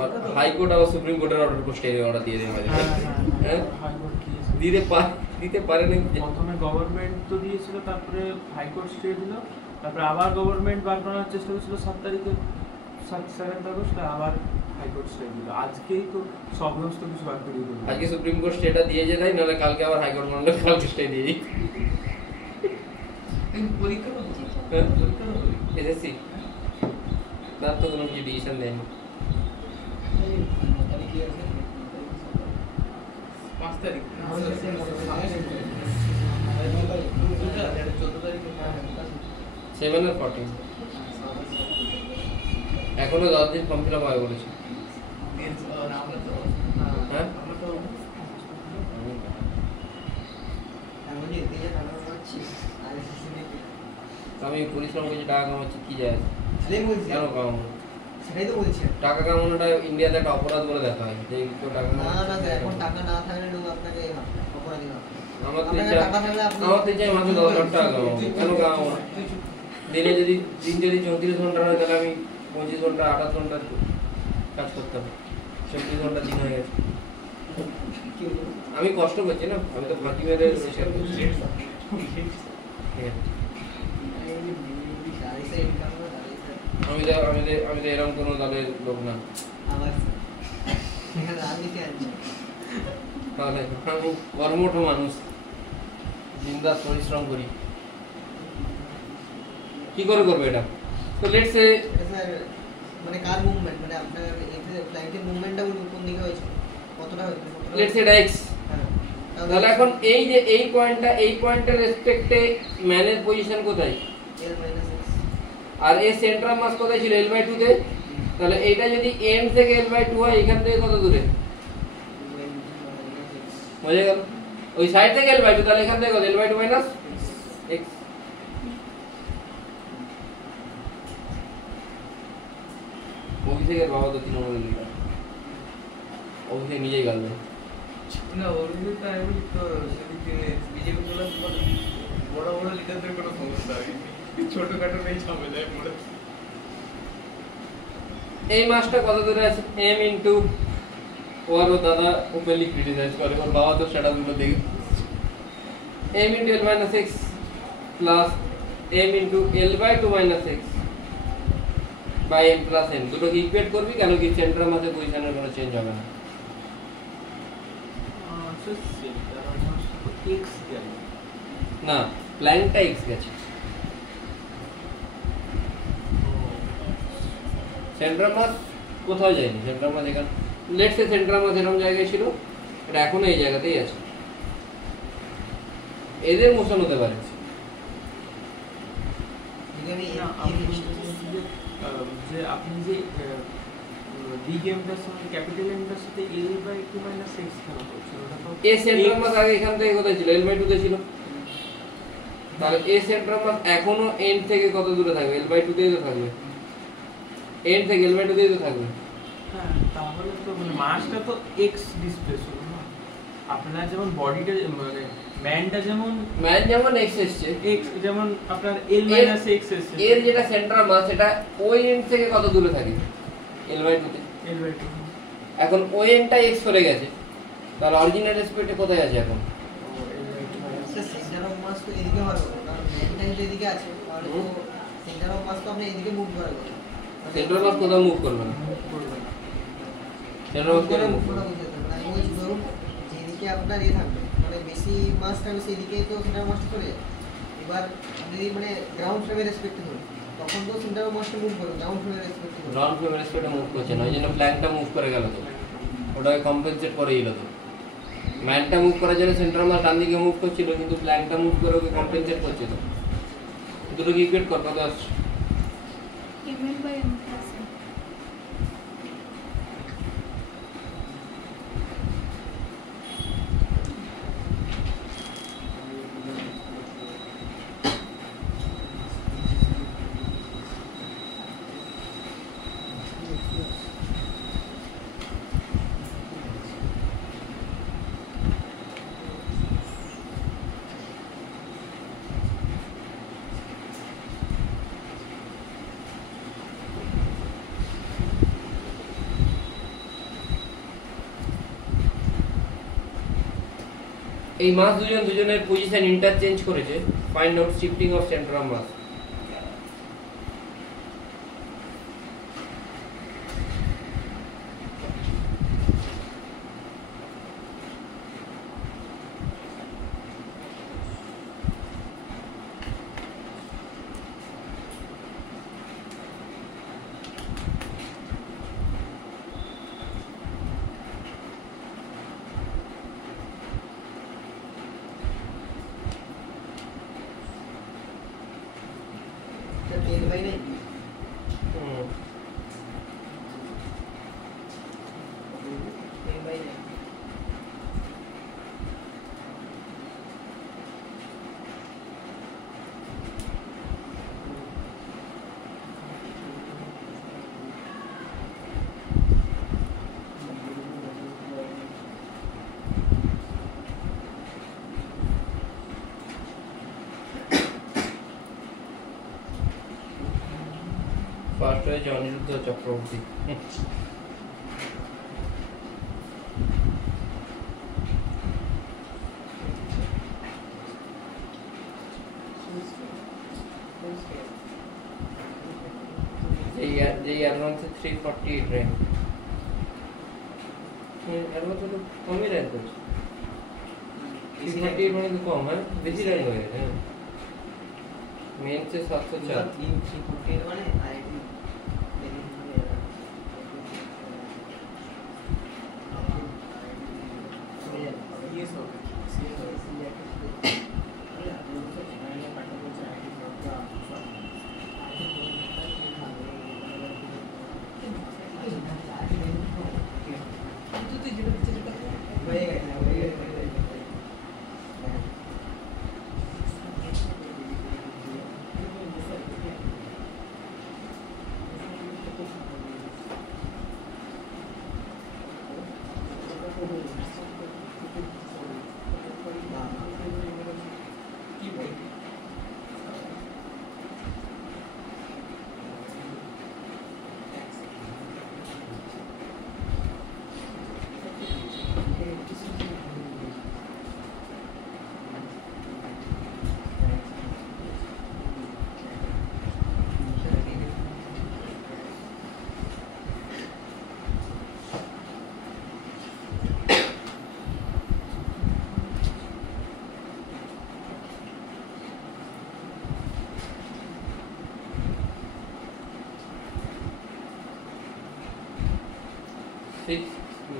আর হাইকোর্ট আবার সুপ্রিম কোর্টের অর্ডার উপর স্টে অর্ডার দিয়ে দেবে। হ্যাঁ, দিতে পারে না। প্রথমে গভর্নমেন্ট তো দিয়েছিল, তারপরে হাইকোর্ট স্টে দিল, তারপরে আবার গভর্নমেন্ট বার করার চেষ্টা করেছিল 7 তারিখে, 7 আগস্ট, আবার হাইকোর্ট স্টে দিল। আজকেই তো সমস্ত কিছু বার করে দিল। আজকে সুপ্রিম কোর্ট স্টেটা দিয়েছে তাই, নাহলে কালকে আবার হাইকোর্ট মনে হয় কালকে স্টে দিয়ে দিই। পরীক্ষা হচ্ছে, হ্যাঁ, পরীক্ষা হচ্ছে এসএসসি তার তো কোনো কিছু ডিসিশন দেয়নি। 5 তারিখ 14 তারিখে 7 আর 14 এখনো 10 দিন ফর্ম ফিল আপ হয় বলেছে। হ্যাঁ, আমি পরিশ্রম করছি, টাকা কামাচ্ছি, কি যায়? তাহলেই বলছি। কেন কামাবো? সেটাই তো বলছি। টাকা কামানোটা ইন্ডিয়াতে একটা অপরাধ বলে দেখা হয় যে কেউ টাকা না কামাচ্ছে। না স্যার, এখন টাকা না থাকলে লোক আপনাকে অপরাধী হবে। আমার তো আপনার ইচ্ছা টাকা থাকলে আপনি আমার তো ইচ্ছা মাসে 10,000 টাকা কামাবো, কেন কামাবো না? দিনে যদি 34 ঘন্টা হয় তাহলে আমি 25 ঘন্টা 28 ঘন্টা কাজ করতাম, 24 ঘন্টা দিন হয়ে গেছে। আমি কষ্ট করছি না, আমি তো ফাঁকি মেরে রোজগার করছি। ঠিক আছে। আমি তো এরকম কোনো দলের লোক না। তাহলে আমি কর্মঠ মানুষ, দিনরাত পরিশ্রম করি, কি করে করবো এটা? তো লেটস সে মানে কার মুভমেন্ট, মানে আপনার ফ্লাইটের মুভমেন্টটা কোন দিকে হয়েছে, কতটা হয়েছে? লেটস সে এটা x। তাহলে এখন এই যে এই পয়েন্টের রেসপেক্টে ম্যানের পজিশন কোথায়, আর এই সেন্ট্রাল মাস কোথায় ছিল, L/2 তে। তাহলে এইটা যদি এন্ড থেকে L/2 হয়, এখান থেকে কত দূরে হয়ে গেল? ওই সাইড থেকে L/2, তাহলে এখান থেকে কত, L/2 মাইনাস x। অভিষেকের বাবা তো তৃণমূলের লিডার, অভিষেক নিজেই গাল দেয়। না অভিযোগ তো আমি তো সেদিকে বিজেপি দলের বড় বড় লিডারদের কোনো সমস্যা হয়নি, ছোটখাটো নেই ঝামেলায় পড়ে। এই মাসটা কত দূরে আছে, m ইনটু ওর দাদা ওপেনলি ক্রিটিসাইজ করে, ওর বাবা তো সেটা দুটো দেখে, m into l minus x plus m into L/2 minus x by m plus n, দুটোকে ইকুয়েট করবি, কেন কি সেন্টারের মধ্যে পজিশনের কোনো চেঞ্জ হবে না। না, প্ল্যানটা x গেছে, সেন্ট্রাল মাস কোথাও যায়নি। সেন্ট্রাল মাস এখানে, লেটস সে সেন্ট্রাল মাস এরকম জায়গায় ছিল, এটা এখনো এই জায়গাতেই আছে, এদের মোশন হতে পারে। যে আপনি যে বিগ এমটার সাথে ক্যাপিটাল এমটার সাথে L/2 মাইনাস x কেন করছেন? ওটা তো এ সেন্ট্রাল মাস আগে এখান থেকে কোথায় ছিল, L/2 তে ছিল। তাহলে এ সেন্ট্রাল মাস এখনো এন্ড থেকে কত দূরে থাকবে, L/2 তেই তো থাকবে, এন্ড থেকে L/2 তেই তো থাকবে। হ্যাঁ, তাহলে তো মানে মাসটা তো x ডিসপ্লেস হলো না। আপনার যেমন বডিটা মানে ম্যানটা যেমন x এসছে, x যেমন আপনার L মাইনাস x এসেছে, এর যেটা সেন্ট্রাল মাস এটা ওই এন্ড থেকে কত দূরে থাকে, L/2 তে। L/2 এখন ওই এন্ডটা x করে গেছে, তাহলে অরিজিনাল রেসপেক্টে কোথায় আছে এখন? সেন্টার অফ মাস তো এদিকে হবে, কারণ ম্যানটা যদি এদিকে আছে তাহলে তো সেন্টার অফ মাস তো আপনি এদিকে মুভ করা যাবে। সেন্ট্রাল মাস কোথাও মুভ করবে না, সেন্ট্রাল মাস কোথাও মুভ করবে না। আমি বলছি ধরুন যেদিকে আপনার থাকবে, মানে বেশি মাস থাকবে সেদিকে তো সেন্টার মাসটা চলে যাবে। এবার আপনি যদি মানে গ্রাউন্ড ফ্লোরের রেসপেক্টে ধরুন, তখন তো সেন্টার মাসটা মুভ করবে গ্রাউন্ড ফ্লোরের রেসপেক্টে ধরুন। গ্রাউন্ড ফ্লোর রেসপেক্টে মুভ করছে না, ওই জন্য প্ল্যানটা মুভ করে গেল, তো ওটাকে কম্পেনসেট করে দিল। তো ম্যানটা মুভ করার জন্য সেন্ট্রাল মাস ডান দিকে মুভ করছিল, কিন্তু প্ল্যানটা মুভ করে ওকে কম্পেনসেট করছে। তো দুটোকে ইকুয়েট কর, কত আসছে? m/m plus n। এই মাস দুজনের পজিশন ইন্টারচেঞ্জ করেছে, find out shifting of centre of mass. L/9 L/9 L/2 first হয়েছে অনিরুদ্ধ চক্রবর্তী। যেই অ্যাডভান্সে 348 র্যাঙ্ক, অ্যাডভান্সে তো কমই র্যাঙ্ক করছে। 348 মানে তো কম, হ্যাঁ বেশি র্যাঙ্ক হয়ে গেছে। হ্যাঁ মেন্সে 704। 340 মানে IIT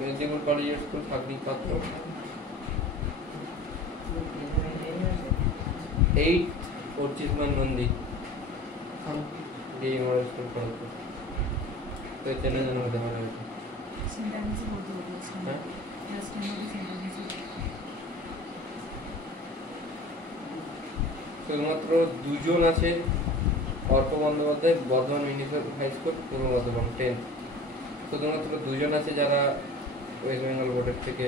Medinipur college school Sagnik Patra. 8 Architman Nandi d model school Kharagpur. তো চেনা জানা হতে পারে। হ্যাঁ শুধুমাত্র দুজন আছে, Arka Bandyopadhyay, Bardhaman municipal high school, Purba Bardhaman 10। শুধুমাত্র দুজন আছে যারা ওয়েস্ট বেঙ্গল বোর্ডের থেকে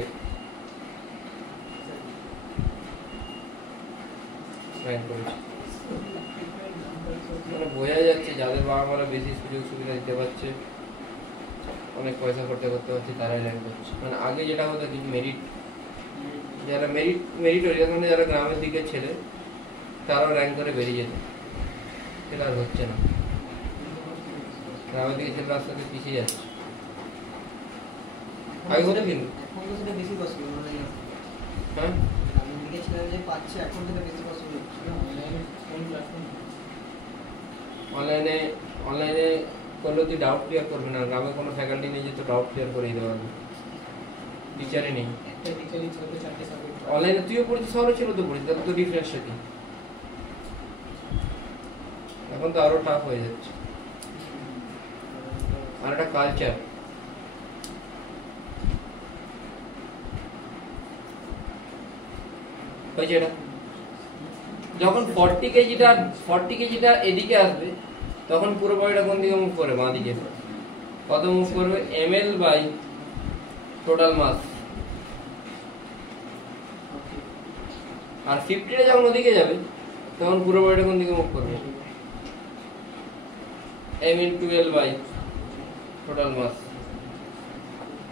র্যাঙ্ক করেছে। মানে বোঝা যাচ্ছে যাদের বাবা মারা বেশি সুযোগ সুবিধা দিতে পারছে, অনেক পয়সা খরচা করতে পারছে, তারাই র্যাঙ্ক করছে। মানে আগে যেটা হতো কি মেরিট, যারা মেরিট মানে যারা গ্রামের দিকে ছেলে তারাও র্যাঙ্ক করে বেরিয়ে যেত, সেটা আর হচ্ছে না। গ্রামের দিকে ছেলে রাস্তাতে পিছিয়ে যাচ্ছে। আগে হতো কিন্তু এখন তো সেটা বেশি পসিবল মানে হ্যাঁ গ্রামের দিকে ছেলেরা যে পাচ্ছে এখন সেটা বেশি পসিবল হচ্ছে। অনলাইনে করলে তুই ডাউট ক্লিয়ার করবি না, গ্রামে কোনো ফ্যাকাল্টি নেই যে তো ডাউট ক্লিয়ার করে দিতে পারবি, টিচারই নেই। অনলাইনে তুইও পড়েছিস, শহরে ছিল তো পড়েছিস, তাহলে তো ডিফারেন্সটা কি? এখন তো আরো টাফ হয়ে যাচ্ছে। আর একটা কালচার, হয়েছে এটা যখন 40 কেজিটা এদিকে আসবে তখন পুরো বডিটা কোন দিকে মুভ করবে? বাঁ দিকে। কত মুভ করবে? ml বাই টোটাল মাস। আর 50টা যখন ওদিকে যাবে তখন পুরো বডিটা কোন দিকে মুভ করবে? m into l by total mass.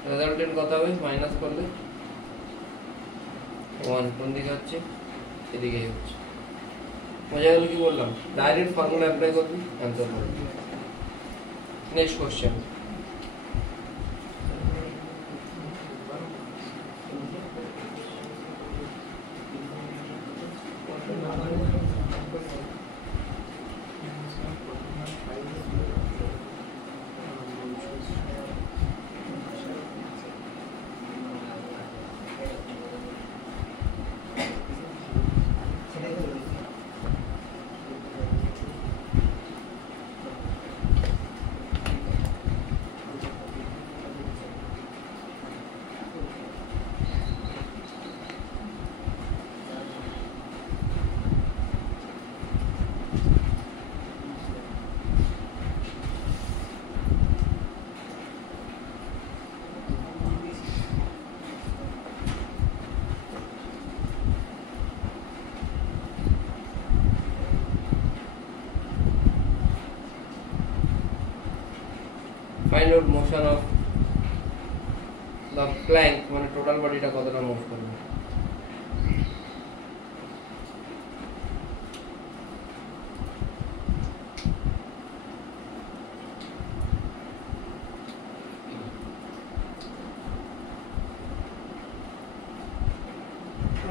Resultant কত হবে? মাইনাস করলে 1 কোন দিকে হচ্ছে? এদিকে হচ্ছে। মজা গেল কি বললাম? ডাইরেক্ট ফর্মুলা অ্যাপ্লাই করবি, অ্যান্সার করবি। Next question. Find out motion of the plank, মানে টোটাল বডিটা কতটা মুভ করবে।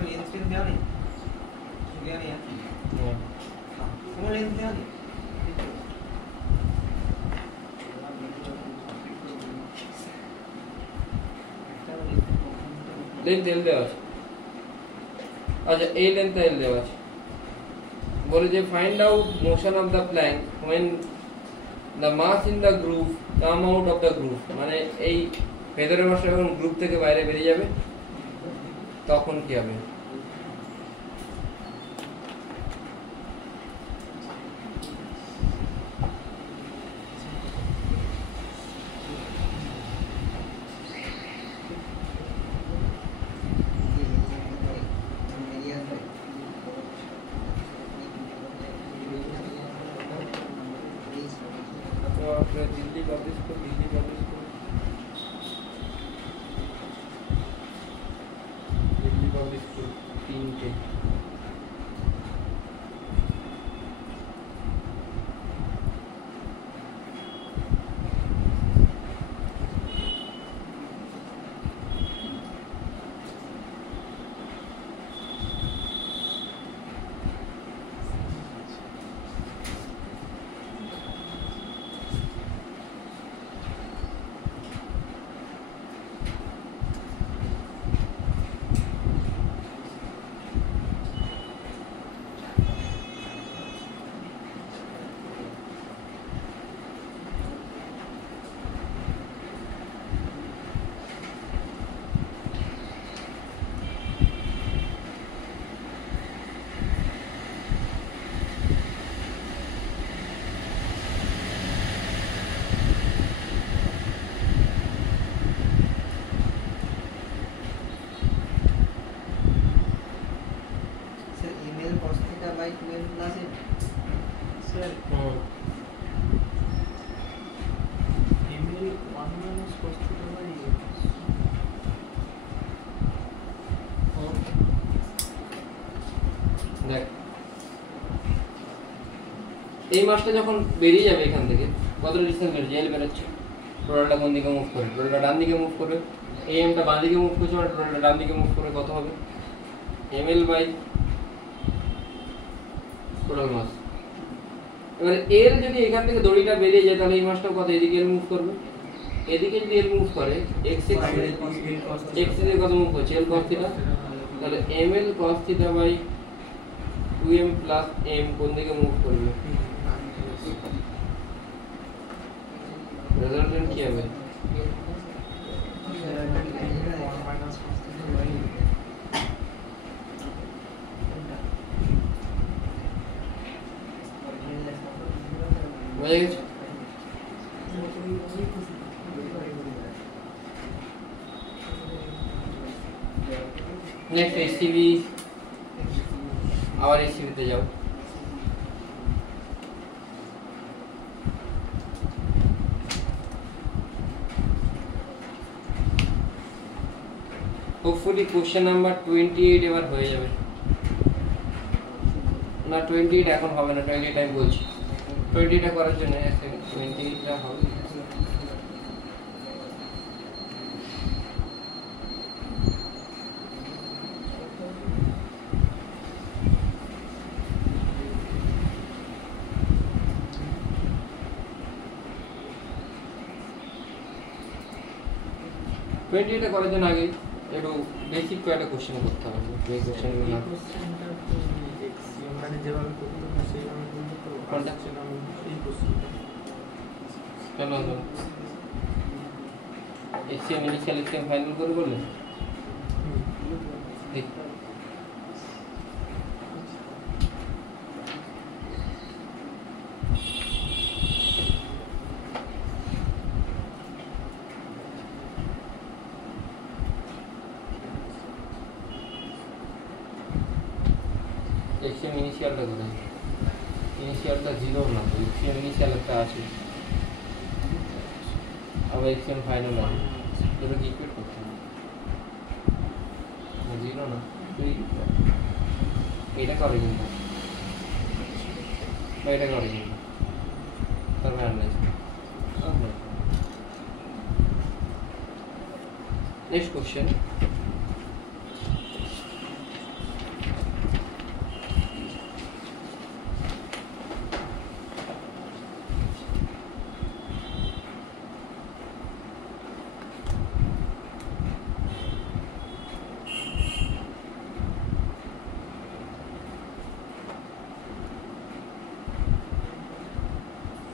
লেন্স টেন্স দেওয়া নেই, দেওয়া নেই, কোনো লেন্স দেওয়া নেই। লেন্থ এল দেওয়া আছে, আচ্ছা এই লেন্থ এল দেওয়া আছে। বলে যে find out motion of the plank when the mass in the groove come out of the groove, মানে এই ভেতরের মাসটা যখন গ্রুপ থেকে বাইরে বেরিয়ে যাবে তখন কি হবে। दिल्ली पब्लिश को दिल्ली पब्लिश को दिल्ली पब्लिश को 3 के এই মাসটা যখন বেরিয়ে যাবে এখান থেকে কতটা ডিস্টেন্স বেরোচ্ছে, এল বেরোচ্ছে, টোটালটা কোন দিকে মুভ করে, টোটালটা ডান দিকে মুভ করবে, এই এমটা বাঁ দিকে মুভ করছে মানে টোটালটা ডান দিকে মুভ করে কত হবে, ml বাই টোটাল মাস। এবারে এল যদি এখান থেকে দড়িটা বেরিয়ে যায় তাহলে এই মাসটাও কত এদিকে এল মুভ করবে, এদিকে যদি এল মুভ করে এক্স এক্স এর কত মুভ করছে এল cos থিটা, তাহলে ml cos theta by 2m plus m কোন দিকে মুভ করবে, রেজাল্টেন্ট কি হবে, বোঝা গেছে। নেক্সট এসসিবি, আবার এসসিবিতে যাও। হোপফুলি কোশ্চেন নাম্বার 28 এবার হয়ে যাবে, না 28 এখন হবে না, 28 আমি বলছি, 28টা করার জন্য 28টা হবে। এটা করার জন্য আগে একটু বেসিক কয়েকটা কোশ্চেন করতে হবে, এই কোশ্চেনগুলো না মানে যেভাবে করতে হয় সেইভাবে করলে তো কোনটা এই কোশ্চেনটা কেন হলো এসএম ইনিশিয়াল এসএম ফাইনাল করে বললে ঠিক এক্সএম ইনিশিয়ালটা কোথায় ইনিশিয়ালটা 0 না তো এক্সএম ইনিশিয়াল একটা আছে अब एक्शन फाइनल है तो की इक्वेट करते हैं जीरो ना तो এটা করে কিন্তু এটা করে কিন্তু তারপরে analyse next question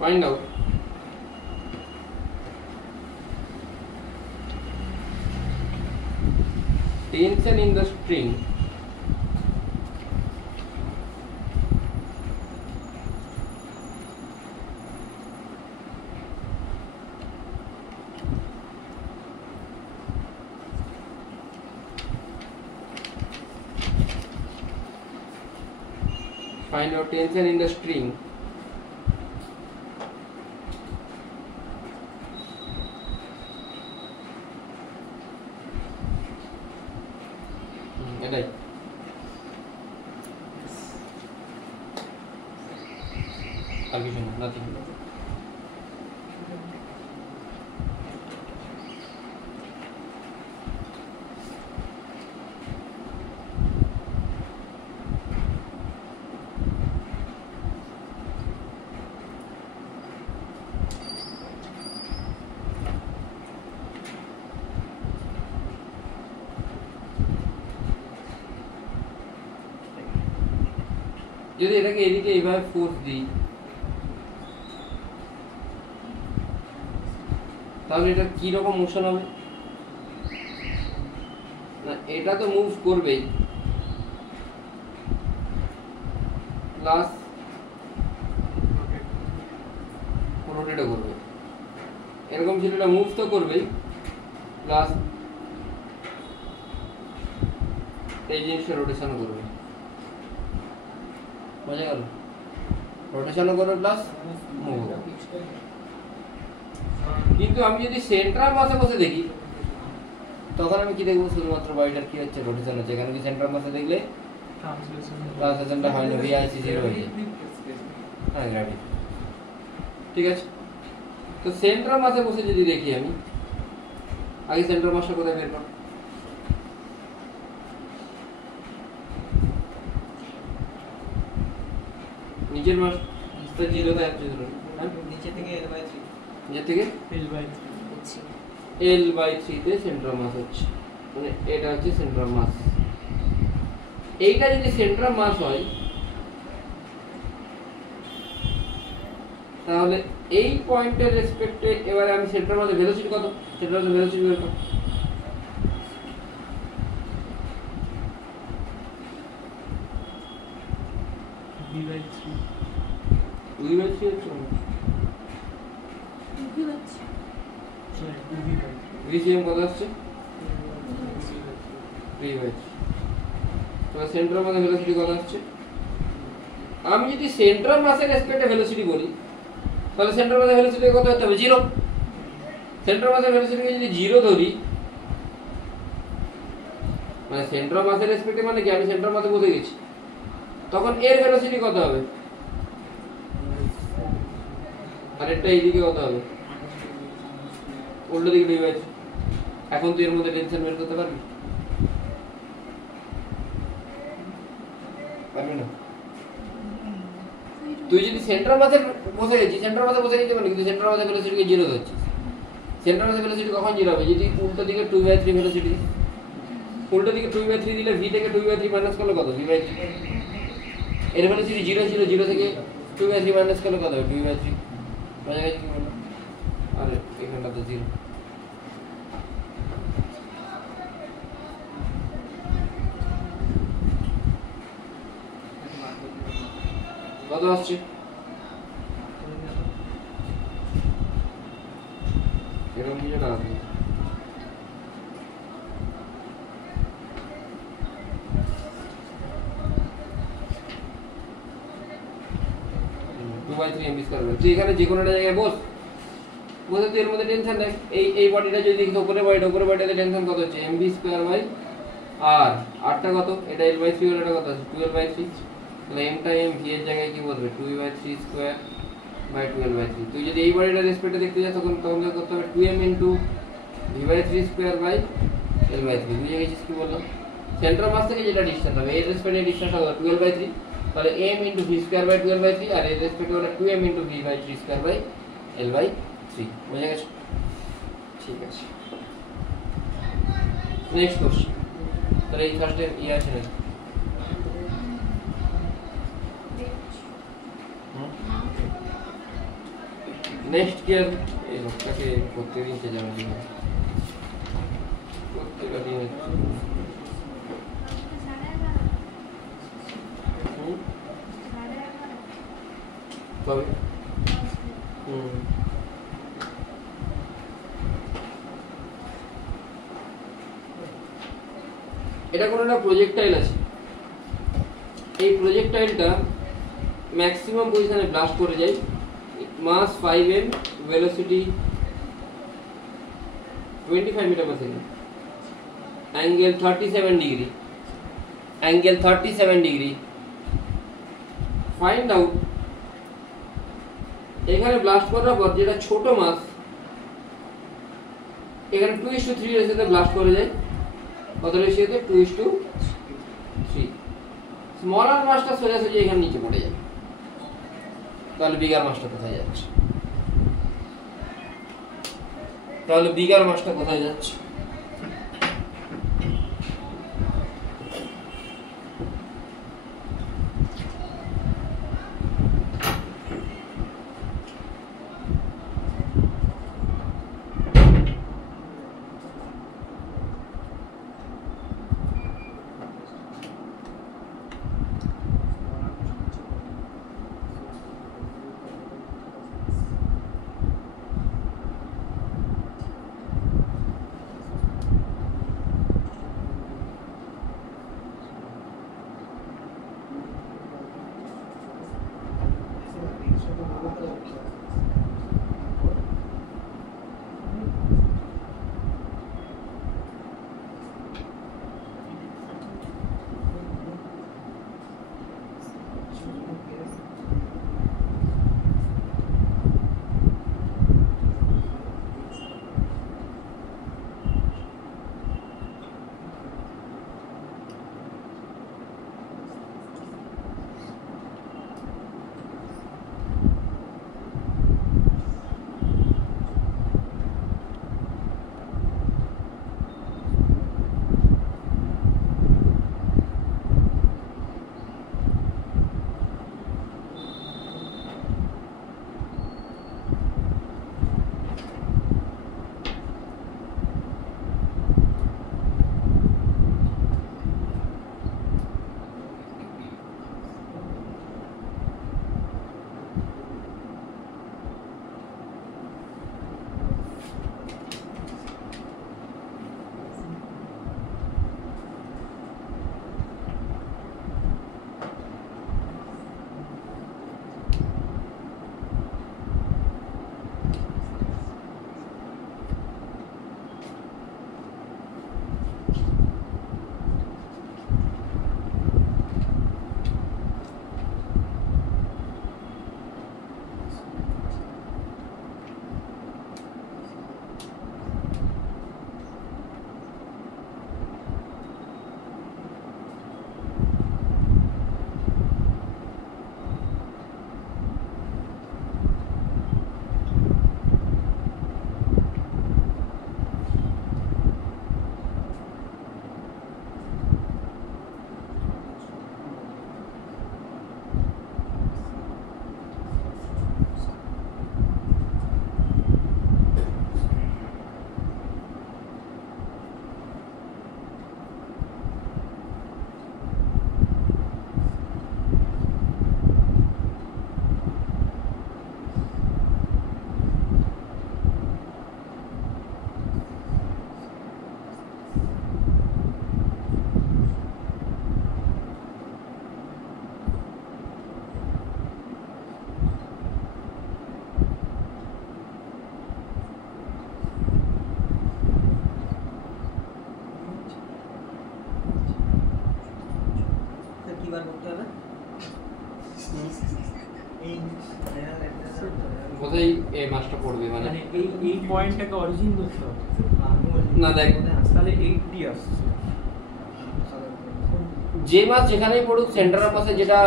find out tension in the string find out tension in the string এটাই আর কিছু না নাথিং যদি এটাকে এদিকে এইভাবে ফোর্স দিই তাহলে এটা কি রকম মোশন হবে না এটা তো মুভ করবেই প্লাস রোটেটও করবে এরকম ছিল এটা মুভ তো করবেই প্লাস এই জিনিসটা রোটেশন করবে বোঝা গেল রোটেশনও করবে প্লাস মুভ কিন্তু আমি যদি সেন্ট্রাল মাসে বসে দেখি তখন আমি কি দেখবো শুধুমাত্র বডিটার কি হচ্ছে রোটেশন হচ্ছে এখানে কি সেন্ট্রাল মাসে দেখলে ট্রান্সলেশনটা হয় না ভিআইসি 0 হয়ে যায় হ্যাঁ গ্র্যাভিটি ঠিক আছে তো সেন্ট্রাল মাসে বসে যদি দেখি আমি আগে সেন্ট্রাল মাসটা কোথায় বের করব নিচের মাসটা 0 তে আসছে ধরুন হ্যাঁ নিচে থেকে L/3 নিচে থেকে L/3 তে সেন্ট্রাল মাস হচ্ছে মানে এটা হচ্ছে সেন্ট্রাল মাস এইটা যদি সেন্ট্রাল মাস হয় তাহলে এই পয়েন্টের রেসপেক্টে এবারে আমি সেন্ট্রাল মাসের ভেলোসিটি কত সেন্ট্রাল মাসের ভেলোসিটি বের করব v/3 হচ্ছে VCM কত আসছে 3/3 তো সেন্ট্রাল মাসের ভেলোসিটি কত আসছে আমি যদি সেন্ট্রাল মাসের রেসপেক্টে ভেলোসিটি বলি তাহলে সেন্ট্রাল মাসের ভেলোসিটি কত হতে হবে 0 সেন্ট্রাল মাসের ভেলোসিটিকে যদি 0 ধরি মানে সেন্ট্রাল মাসের রেসপেক্টে মানে কি আমি সেন্ট্রাল মাসে বসে গেছি তখন এর ভেলোসিটি কত হবে আর এটা এইদিকে কত হবে উল্টো দিকে v/3 এখন তুই এর মধ্যে টেনশন বের করতে পারবি পারবি না তুই যদি সেন্ট্রাল মাসে বসে গেছিস সেন্ট্রাল মাসে বসে গেছিস মানে কিন্তু সেন্ট্রাল মাসে ভেলোসিটিকে 0 ধরছিস সেন্ট্রাল মাসে ভেলোসিটি কখন 0 হবে যদি উল্টো দিকে 2/3 ভেলোসিটি উল্টো দিকে 2/3 দিলে v থেকে 2/3 মাইনাস করলে কত v/3 এর ভেলোসিটি 0 ছিল 0 থেকে 2/3 মাইনাস করলে কত হবে 2/3 বোঝা গেছে কি বললাম আর এখানটা তো 0 কত আসছে এরকম কিছু না আছে 2/3 mv² তুই এখানে যে কোনো একটা জায়গায় বস বোঝা তুই এর মধ্যে টেনশন দেখ, এই বডিটা যদি দেখিস উপরে বডিটাতে টেনশন কত হচ্ছে mv স্কয়ার বাই আর আরটা কত, এটা l/3 হলো, এটা কত আছে 12/3, তাহলে m টা m v এর জায়গায় কি বলবে 2/3 স্কয়ার বাই 12/3। তুই যদি এই বডিটার রেসপেক্টে দেখতে যাস তখন যা করতে হবে 2m into v/3 square by l/3। বুঝে গেছিস কি বললাম? সেন্টার মাস থেকে যেটা ডিসটেন্স হবে এর রেসপেক্টে ডিসটেন্স হবে 12/3, তাহলে m into v square by 12/3 আর এর রেসপেক্টে হলো 2m into v/3 square by l/3। বুঝে গেছো? ঠিক আছে, নেক্সট কোশ্চেন। তাহলে এই ফার্স্টে ইয়ে আছে না নেক্সট কি আর এই লোকটাকে প্রত্যেকদিন চেয়ে যাবে প্রত্যেকটা দিন তবে এটা কোনো একটা প্রজেক্টাইল আছে, এই প্রজেক্টাইলটা ম্যাক্সিমাম পজিশনে ব্লাস্ট করে যায়, mass 5m, velocity 25 metre per second, angle 37 degree. Find out এখানে ব্লাস্ট করার পর যেটা ছোট মাস এখানে 2:3 রেশিওতে ব্লাস্ট করে যায়, কত রেশিওতে 2:3। স্মলার মাসটা সোজাসুজি এখানে নিচে পড়ে যাবে, তাহলে বিগার মাসটা কোথায় যাচ্ছে? কোথায় এই মাসটা পড়বে মানে মানে এই পয়েন্টটাকে অরিজিন ধরতে হবে। না দেখ তাহলে 80 আসছে। যে মাস যেখানেই পড়ুক সেন্টার মাসে যেটা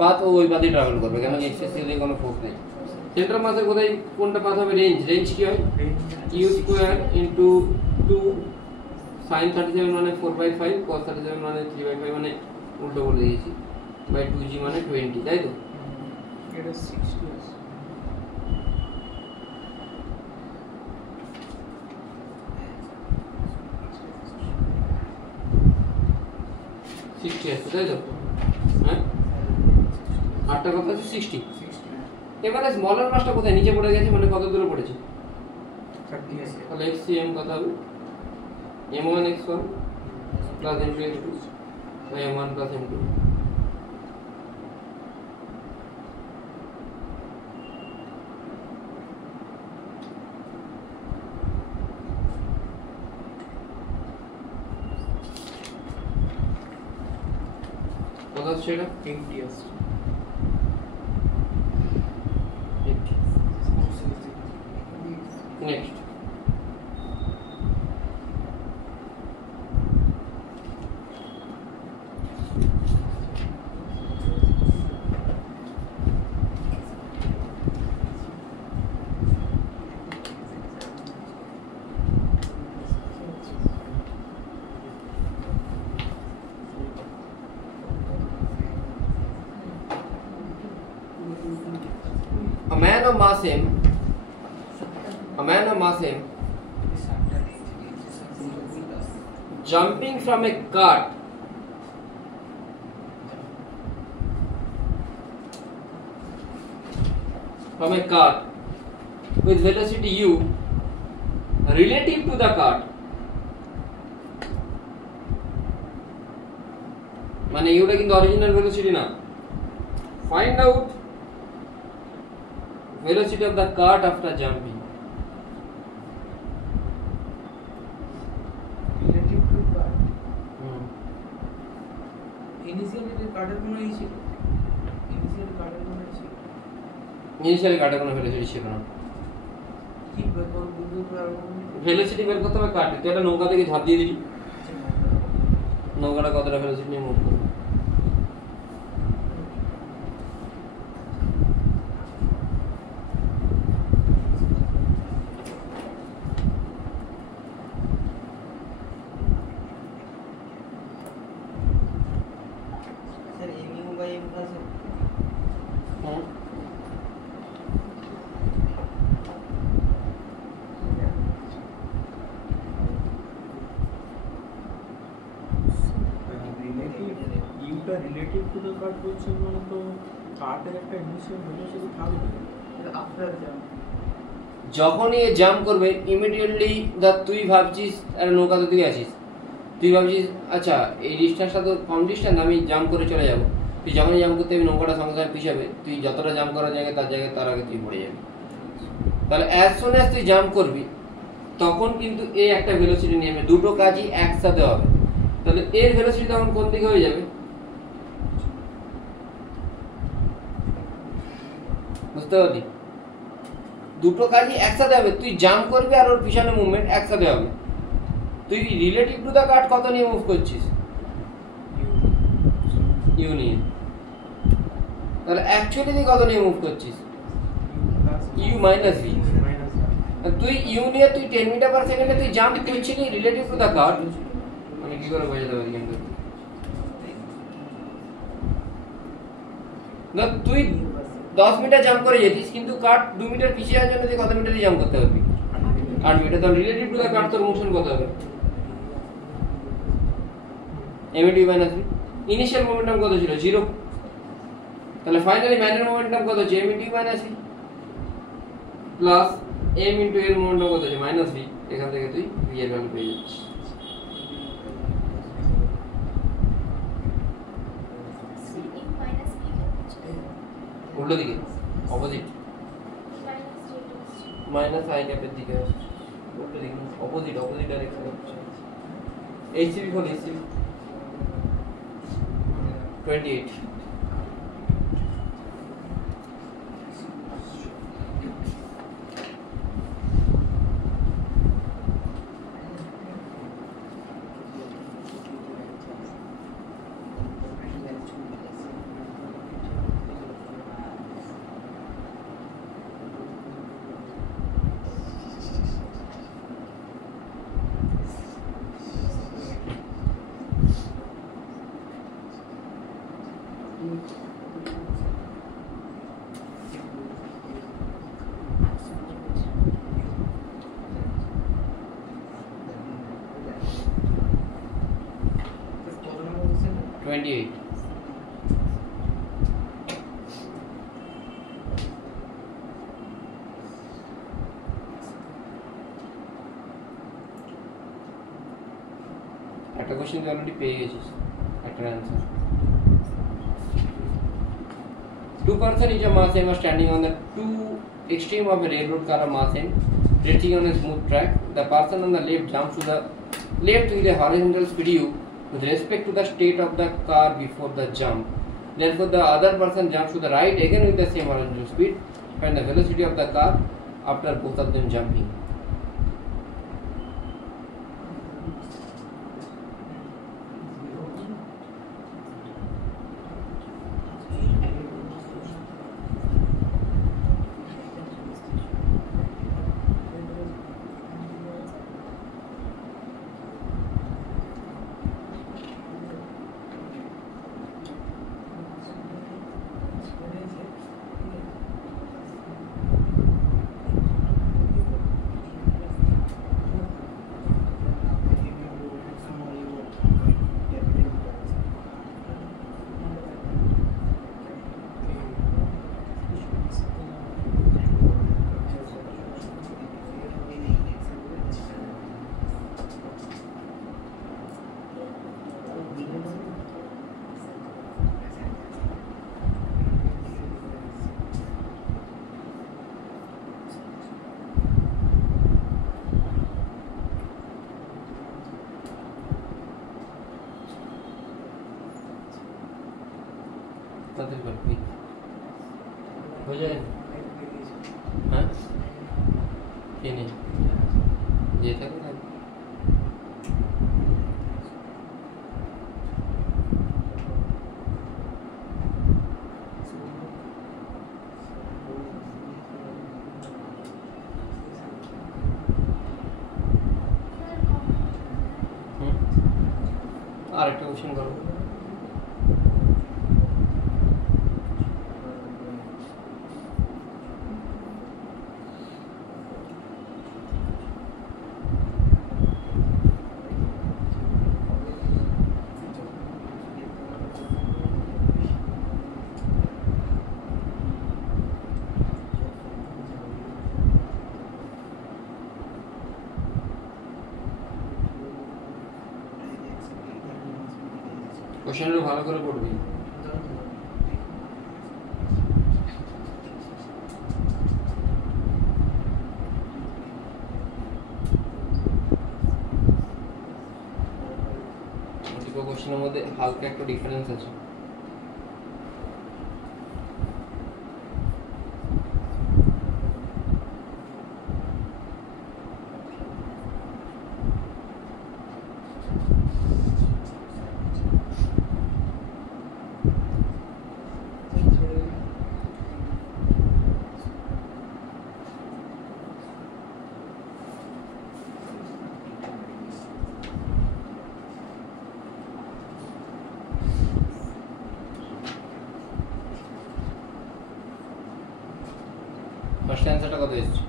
পাথ ওই পাথে ট্রাভেল করবে, কেন এক্সেসিভলি কোনো ফোর্স নেই। সেন্টার মাসে কোথায় কোনটা পাথ হবে? রেঞ্জ কি হয়? ইউ স্কোয়ার ইন্টু 2 sin 37 মানে 4/5 cos 37 মানে 3/5 মানে উল্টো বলে দিয়েছি বাই 2g মানে 20, তাই তো? এটা 60 আসছে। 60 আসছে, তাই তো? হ্যাঁ, আটটা কথা আছে 60। এবারে স্মলার মাসটা কোথায় নিচে পড়ে গেছে, মানে কত দূরে পড়েছে? 30 আসছে। তাহলে xcm কত হবে? m1 x1 plus m2 x2 by m1 plus m2। কত আসছে এটা? 80 আসছে। Next a man of mass m jumping from a cart with velocity u relative to the cart, মানে ইউটা কিন্তু অরিজিনাল ভেলোসিটি না। Find out velocity of the cart after jumping. Relative to card initially কার্ডের কোনো ই ছিল, initially কার্ডের কোনো ই ছিল initially কার্টে কোনো ভেলোসিটি ছিল না। কি ব্যাপার বুঝতে পারবো ভেলোসিটি বের করতে হবে কার্টে। তুই একটা নৌকা থেকে ঝাঁপ দিয়ে দিলি, নৌকাটা কতটা ভেলোসিটি নিয়ে মুভ করবে? Sir mu by m plus m। Hmm. ইউটা রিলেটিভ টু দ্য কার্ড বলছেন, মানে তো কার্ডের একটা ইনিশিয়াল ভেলোসিটি থাকবে। আফটার জাম্প যখনই এ জাম্প করবে ইমিডিয়েটলি ধর তুই ভাবছিস একটা নৌকাতে তুই আছিস, তুই ভাবছিস আচ্ছা এই ডিস্টেন্সটা তো কম ডিস্টেন্স, আমি জাম্প করে চলে যাব। তুই যখনই জাম্প করতে যাবি নৌকাটা সঙ্গে সঙ্গে পিছাবে, তুই যতটা জাম্প করার জায়গায় তার আগে তুই পড়ে যাবি। তাহলে অ্যাজ সুন অ্যাজ তুই জাম্প করবি তখন কিন্তু এ একটা ভেলোসিটি নেমে, দুটো কাজই একসাথে হবে। তাহলে এর ভেলোসিটি তখন কোন দিকে হয়ে যাবে? বুঝতে পারলি? দুটো কাজই একসাথে হবে, তুই জাম্প করবি আর ওর পিছনে মুভমেন্ট একসাথে হবে। তুই রিলেটিভ টু দ্য কার্ড কত নিয়ে মুভ করছিস? ইউ নিয়ে। তাহলে অ্যাকচুয়ালি তুই কত নিয়ে মুভ করছিস? U minus v. তুই ইউ নিয়ে তুই 10 মিটার পার সেকেন্ডে তুই জাম্প করছিলি রিলেটিভ টু দ্য কার্ড, মানে কি করে বোঝাতে পারি কিন্তু না, তুই 10 মিটার জাম্প করে যেতিস কিন্তু কার্ড 2 মিটার পিছিয়ে যাওয়ার জন্য তুই কত মিটারই জাম্প করতে পারবি? 8 মিটার। তাহলে রিলেটিভ টু দ্য কার্ড তোর মোশন কত হবে? MD minus v. Initial momentum কত ছিল? 0। তাহলে ফাইনালি ম্যানের মোমেন্টাম কত হচ্ছে? MD minus v plus m into এর মোমেন্টাম কত হচ্ছে? Minus v. এখান থেকে তুই ভি এর ভ্যালু পেয়ে যাচ্ছিস। উল্টো দিকে অপোজিট মাইনাস আই ক্যাপের দিকে আসছে, উল্টো দিকে অপোজিট ডাইরেকশন হচ্ছে। এইচসিবি ফোন এইচসিবি 28 28. একটা কোশ্চেন তুই অলরেডি পেয়ে গেছিস একটা answer. Two person each of mass m are standing on the two extreme of a railroad car of mass m, racing on a smooth track. The person on the left jumps to the left with a horizontal speed u with respect to the state of the car before the jump. Therefore, the other person jumps to the right again with the same horizontal speed. Find the velocity of the car after both of them jumping. তাদের করবি হয়ে যায় হ্যাঁ কে নেই যে থাকে থাকবে আর একটা কোশ্চেন করবো কোশ্চেনটা ভালো করে পড়বি দুটো কোশ্চেনের মধ্যে হালকা একটা ডিফারেন্স আছে ফার্স্ট অ্যানসারটা কত এসেছে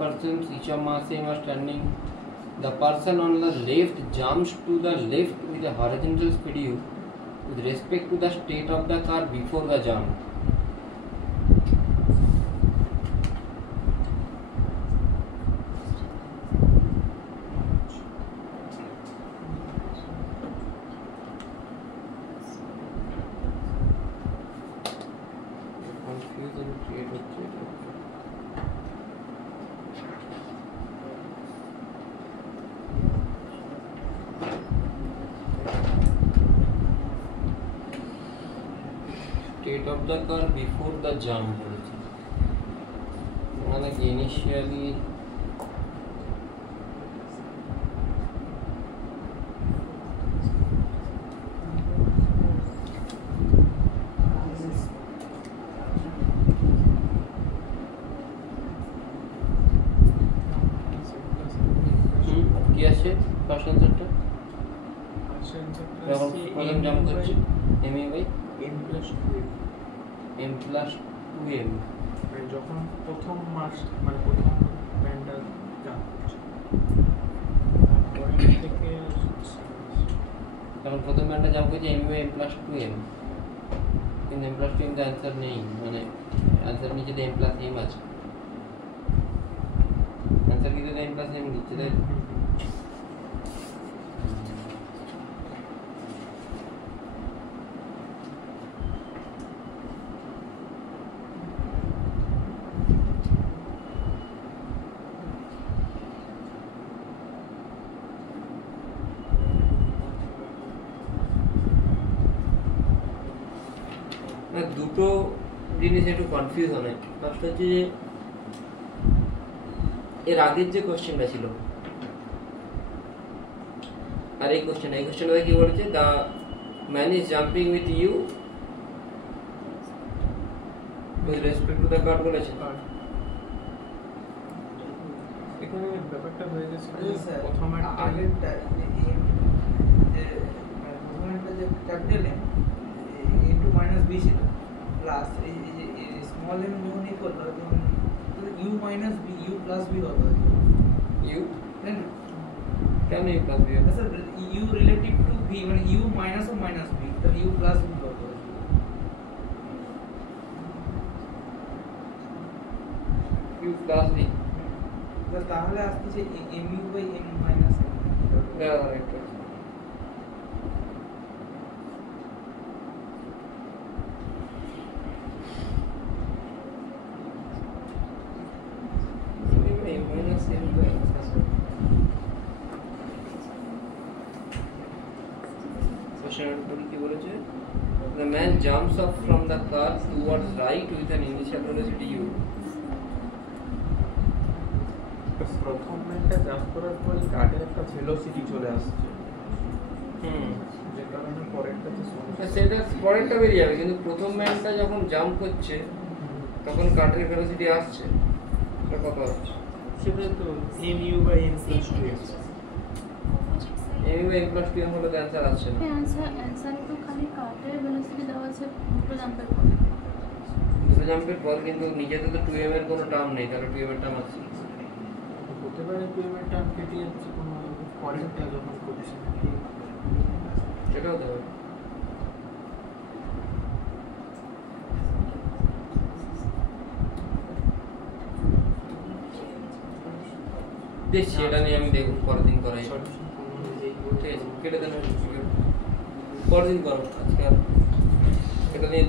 persons each of mass m are standing. The person on the left jumps to the left with a horizontal speed u with respect to the state of the car before the jump. Confusion create হচ্ছে state of the car before the jump বলেছে মানে কি initially কি আসছে first অ্যান্সারটা যখন প্রথম jump করছে mu by m plus 2m m plus 2m মানে যখন প্রথম মাস মানে প্রথম ব্যান্ডটা জাম্প করছে তারপরে থেকে যখন প্রথম ব্যান্ডটা জাম্প করছে mu by m plus 2m কিন্তু এম প্লাস 2m তো অ্যান্সার নেই মানে অ্যান্সার নিচে তো এম প্লাস এম আছে অ্যান্সার কিন্তু এম প্লাস এম দিচ্ছে তাই দুটো জিনিস একটু কনফিউজ হয় ফার্স্ট হচ্ছে যে এর আগের যে কোশ্চেনটা ছিল আর এই কোশ্চেনটা কি বলেছে the man is jumping with u with respect to the card বলেছে এখানে ব্যাপারটা হয়ে গেছে স্যার প্রথম আগেরটা প্রথমটা যে capital m into minus b ছিল প্লাস এই যে স্মল এম যখন ই করলো তখন u minus b u plus b হতো ইউ তাই না কেন u plus b sir u relative to v মানে u minus o minus b তাহলে ইউ প্লাস বি হতো ইউ প্লাস বি তাহলে আসতেছে m u by m minus right The man jumps up from the car towards right with an initial velocity u. প্রথম ব্যান্ডটা jump করার পরে কার্ডের একটা ভেলোসিটি চলে আসছে যে কারণে পরেরটা যে সেটা পরেরটা বেরিয়ে যাবে কিন্তু প্রথম ম্যানটা যখন জাম্প করছে তখন কার্ডের ভেলোসিটি আসছে এটা কত আসছে সেটা তো mu by m plus 2m m by m plus 2m হলে অ্যান্সার আসছে না आंसर तो खाली कार्टेर वेलोसिटी দেওয়া আছে দুটো জাম্পের পরে দুটো জাম্পের পর কিন্তু নিজেতে তো 2m এর কোনো টার্ম নেই তাহলে 2m এর টার্ম আসছে হতে পারে 2m এর টার্ম কেটে যাচ্ছে কোনো পরেরটা যখন করছে সেটাও তো হবে দেখছি এটা নিয়ে আমি দেখব পরের দিন করাই সলিউশন কোনো অনুযায়ী ঠিক আছে কেটে দেন পরের দিন করো আজকে আর এটা নিয়ে